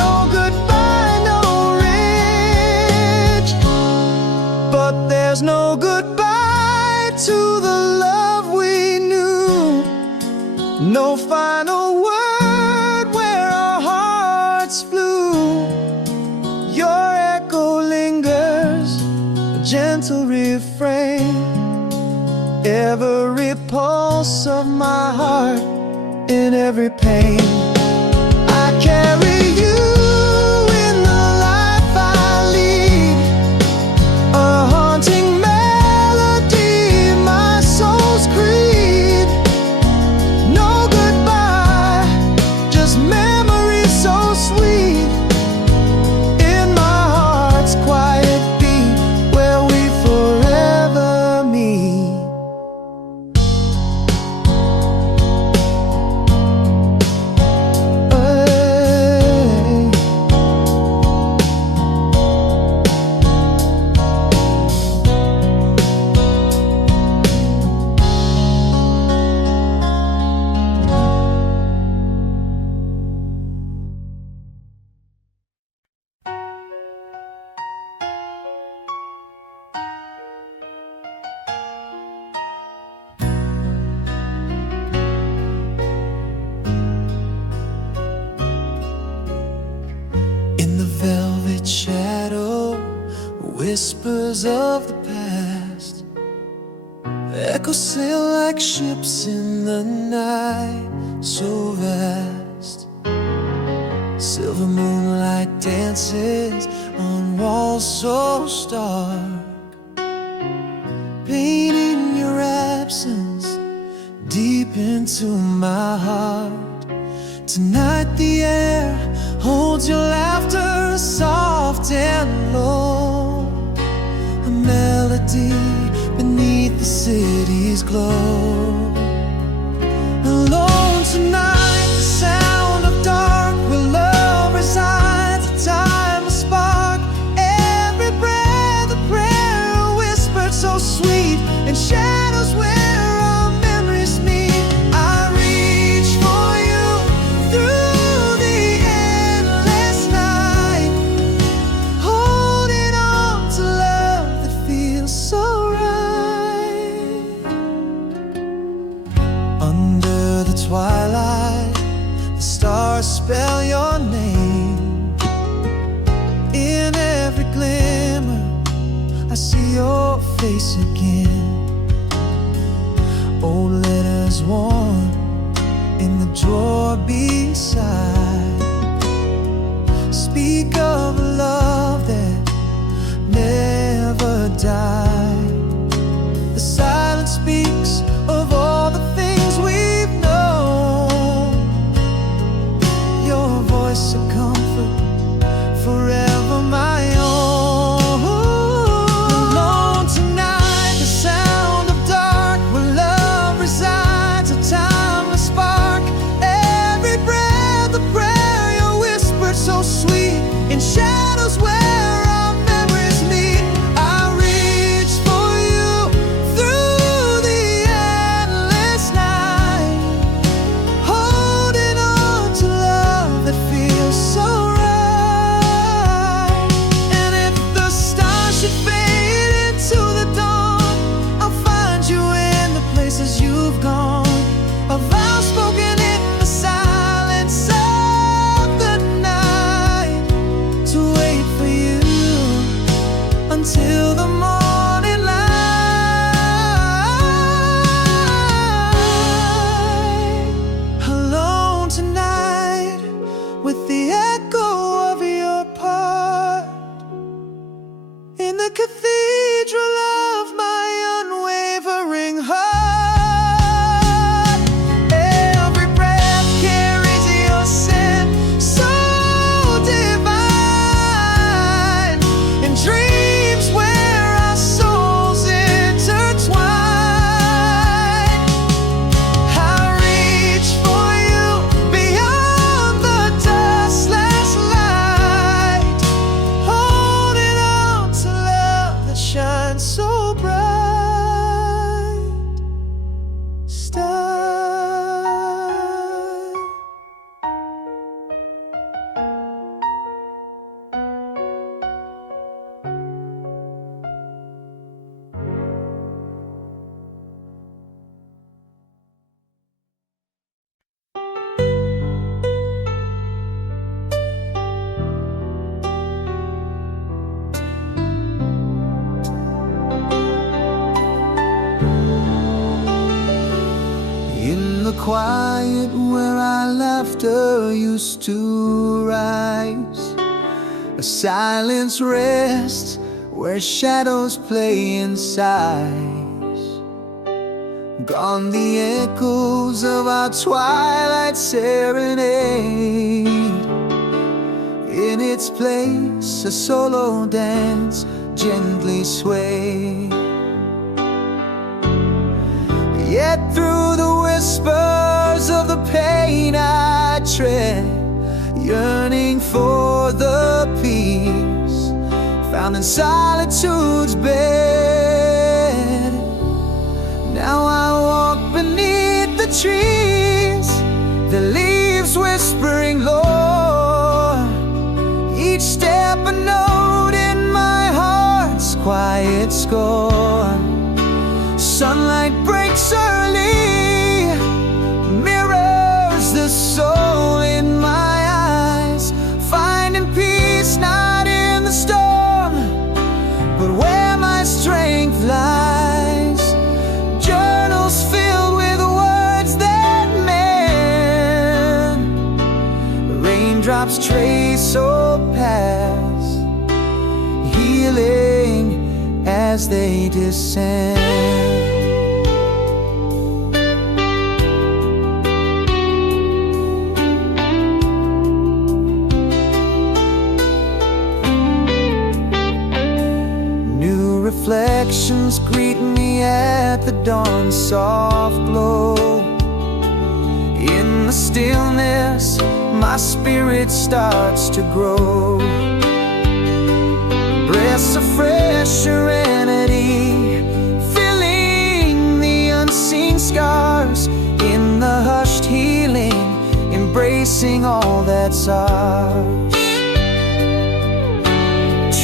No goodbye, no ridge, but there's no goodbye to the love we knew. No final word where our hearts flew. Your echo lingers, a gentle refrain. Every pulse of my heart, in every pain. I carry you in the life I lead, a haunting melody, my soul's creed. No goodbye, just memories so sweet in my heart's quiet beat, where we forever meet. In the velvet shadow, whispers of the past echo sail like ships in the night, so vast. Silver moonlight dances on walls so stark, painting your absence deep into my heart. Tonight the air holds your laughter soft and low, a melody beneath the city's glow. Alone tonight, the sound of dark where love resides, a time, a spark. Every breath a prayer whispered so sweet, and shadows where our memories meet. I reach for you through the endless night, holding on to love that feels so right. Under the twilight, the stars spell your name. In every glimmer, I see your face again. Old letters worn in the drawer beside speak of a love that never died. The silence speaks of all the things we've known. Your voice a comfort, forever my quiet where our laughter used to rise, a silence rests where shadows play in sighs. Gone the echoes of our twilight serenade. In its place a solo dance gently swayed. Yet through the whispers of the pain I tread, yearning for the peace found in solitude's bed. Now I walk beneath the trees, the leaves whispering low, each step a note in my heart's quiet score. Sunlight breaks early, mirrors the soul in my eyes, finding peace not in the storm, but where my strength lies. Journals filled with words that mend, raindrops trace or pass, healing as they descend. Reflections greet me at the dawn's soft glow. In the stillness, my spirit starts to grow. Breaths of fresh serenity, filling the unseen scars. In the hushed healing, embracing all that's ours.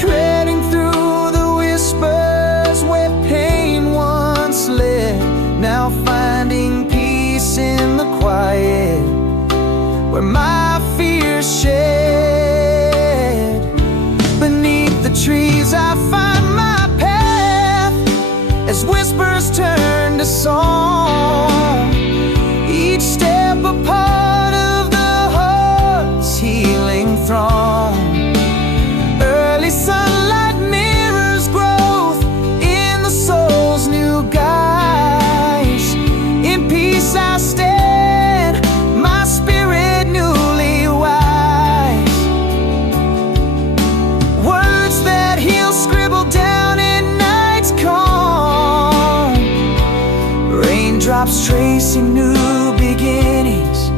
Treading through where pain once led, now finding peace in the quiet where my fears shed. Beneath the trees I find my path as whispers turn to song, each step a part of the heart's healing throng. Early sunlight mirrors growth in the soul's new guise. In peace I stand, my spirit newly wise. Words that heal scribbled down in night's calm, raindrops tracing new beginnings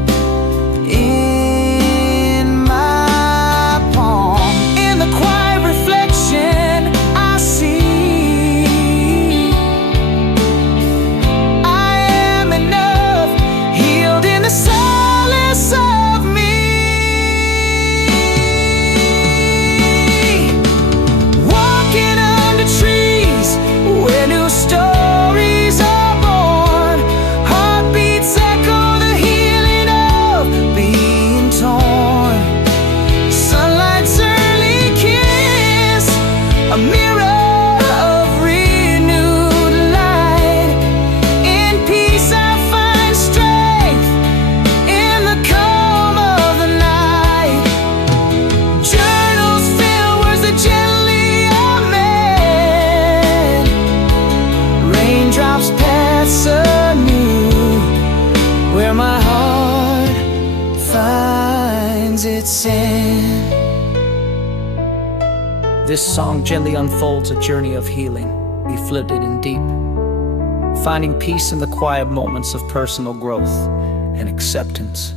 in my palm. In the quiet reflection I see I am enough, healed in the solace of me. Walking under trees where new stories are born, heartbeats echo the healing of being torn. Sunlight's early kiss, a mirror of renewed light. In peace I find strength in the calm of the night. Journals fill words that gently amend, raindrops pass anew where my heart finds its end. This song gently unfolds a journey of healing, reflected and deep, finding peace in the quiet moments of personal growth and acceptance.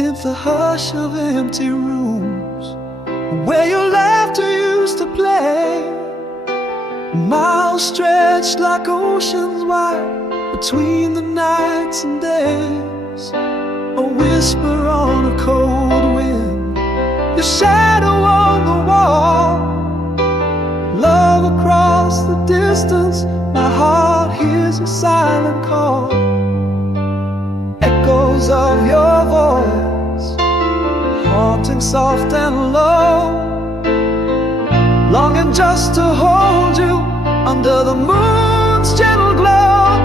In the hush of empty rooms where your laughter used to play, miles stretched like oceans wide between the nights and days. A whisper on a cold wind, your shadow on the wall, love across the distance. My heart hears a sigh. soft and low, longing just to hold you under the moon's gentle glow.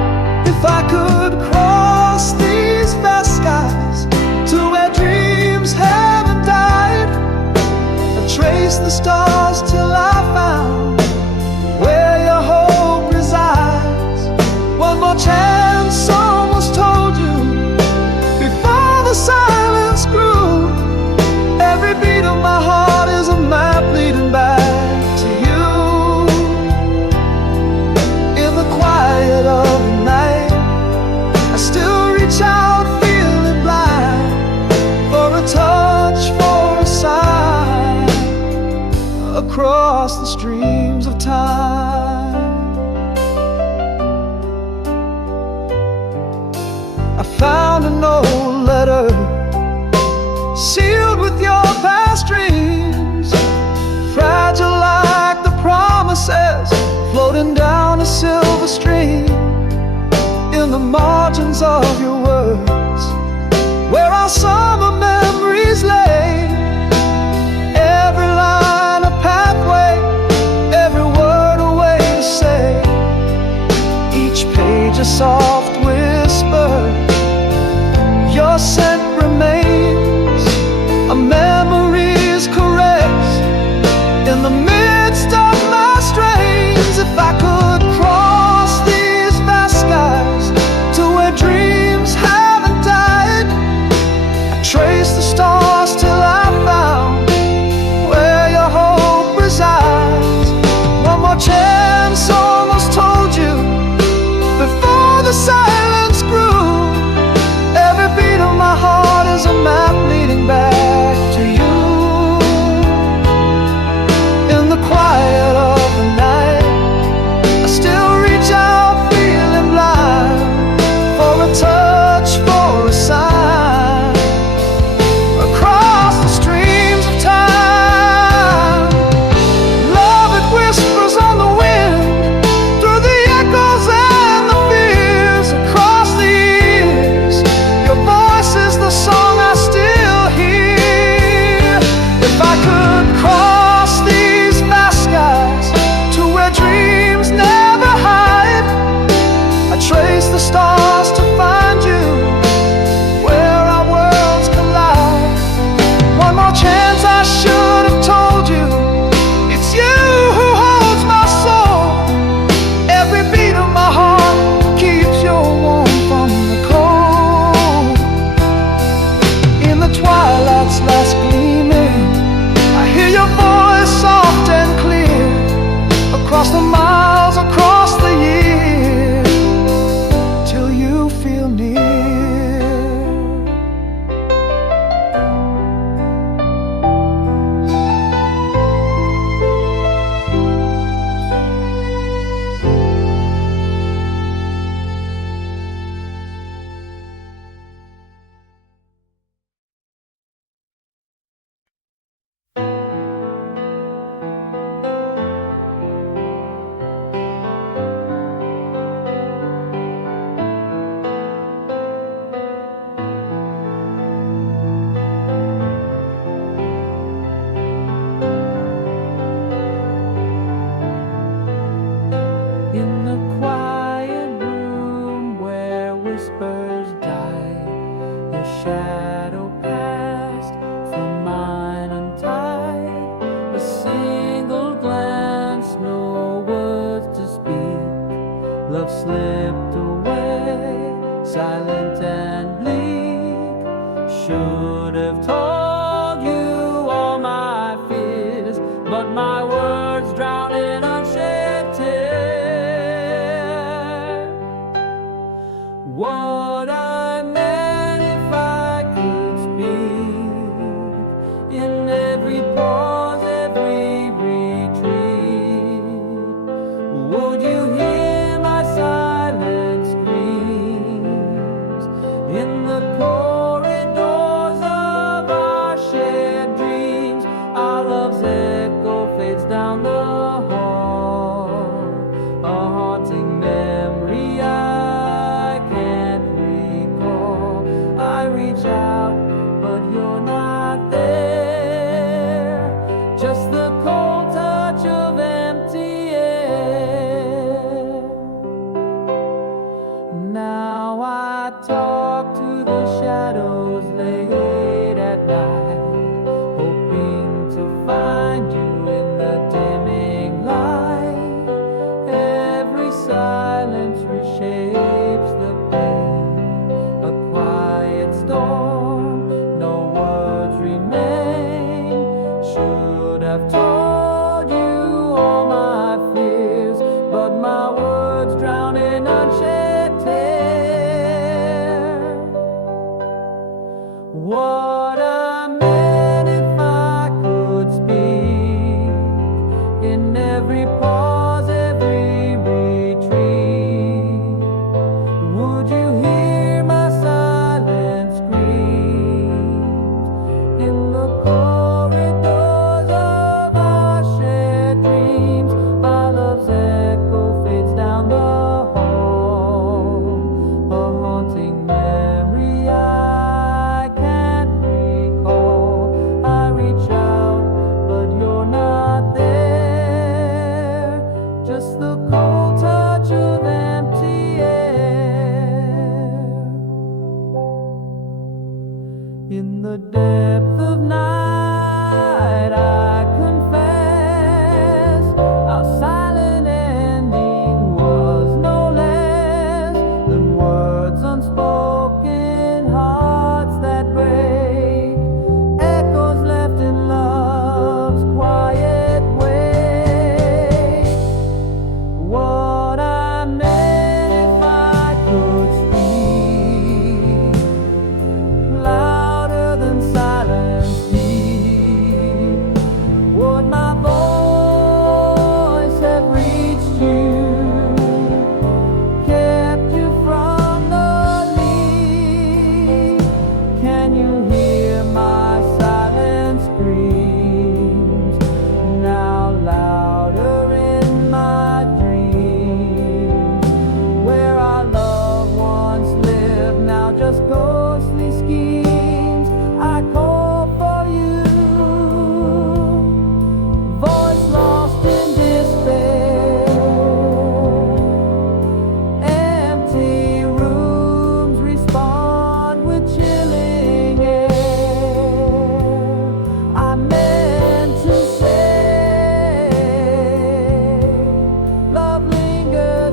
If I could cross these vast skies to where dreams haven't died, and trace the stars till I found where your hope resides. One more chance, almost told you before the silence grew. Every beat of my heart is a map leading back to you. In the quiet of the night, I still reach out feeling blind, for a touch, for a sign, across the streams of time. I found an old letter sealed with your past dreams, fragile like the promises floating down a silver stream. In the margins of your words, where our summer memories lay, every line a pathway, every word a way to say, each page a soft whisper. Your scent remains a memory's caress in the midst of my strains. If I could cross these vast skies to where dreams haven't died, I'd trace the stars till I found where your hope resides. One more chance, almost told you before the silence grew. Every beat of my heart is a map leading back to you. In the quiet of the night, I still reach out feeling blind, for a touch, for a sign, across the streams of time. Love, it whispers on the wind, through the echoes and the fears, across the years. Your voice is the song I still hear. If I could cross these vast skies to where dreams never hide, I trace the stars to find you where our worlds collide. One more chance, I should have told you it's you who holds my soul. Every beat of my heart keeps your warmth from the cold. In the twilight's last gleaming, I hear your voice soft and clear, across the miles, across the years, till you feel near. In the quiet room where whispers died, your shadow passed from mine untied. A single glance, no words to speak. Love slipped away, silent and bleak. Should have told you all my fears, but my words drown in unshed tears. What I meant, if I could speak, in every pause, every retreat, would you hear my silent screams in the corridors of our shared dreams? Our love's echo fades down the hall, a haunting memory I can't read. 'Cause you're not there.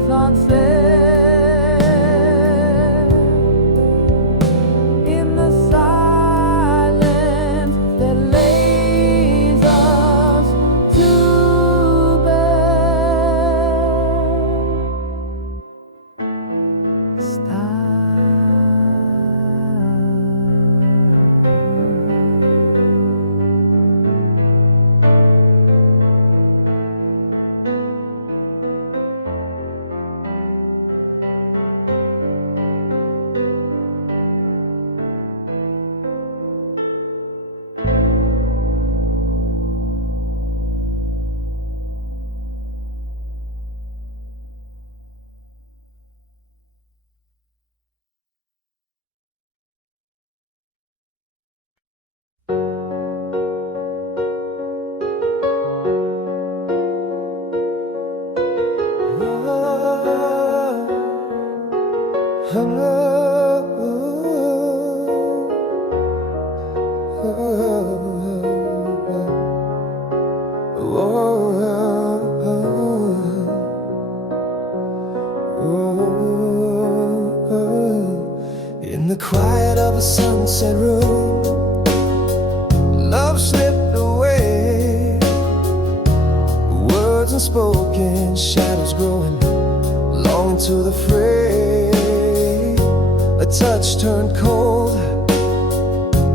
earth unfair. In the silence that lays us to bed. In the quiet of a sunset room, love slipped away. Words unspoken, shadows growing, longing to the fray. A touch turned cold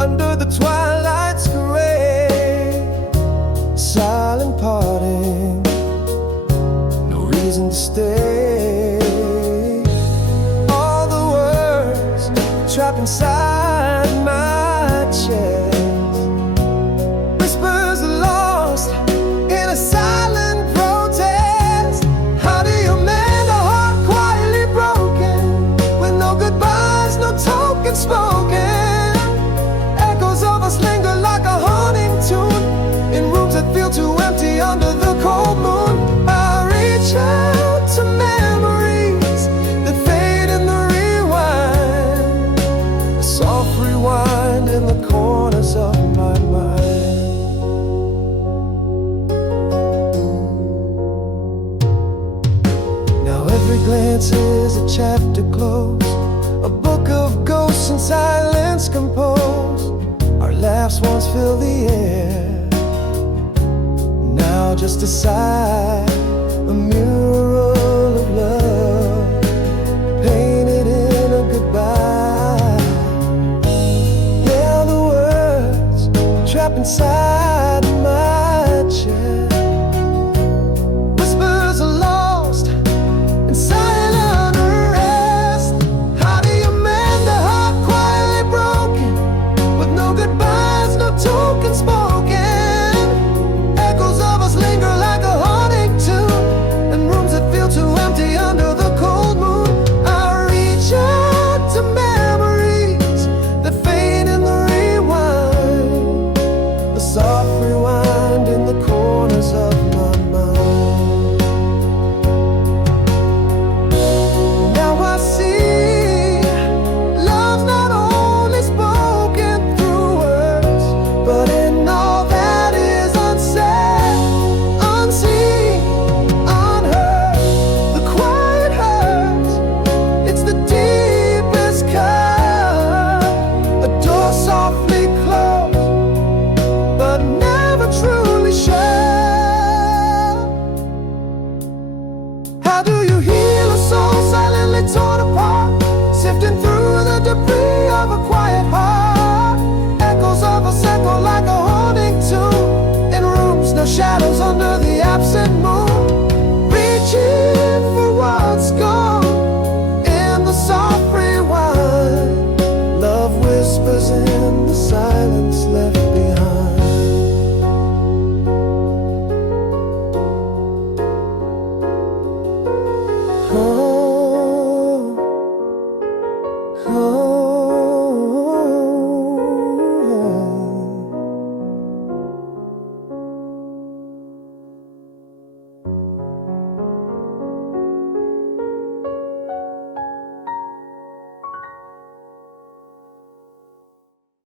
under the twilight's gray. Silent parting, no reason to stay. All the words trapped inside my chest, whispers lost in a silent protest. How do you mend a heart quietly broken, with no goodbyes, no token spoken? Echoes of us linger like a haunting tune in rooms that feel too empty under the cold moon. I reach out to memories that fade in the rewind, a soft rewind in the corners of my mind. Now every glance is a chapter closed, a book of ghosts and silence composed. Our laughs once filled the air, now just a sigh, a mirror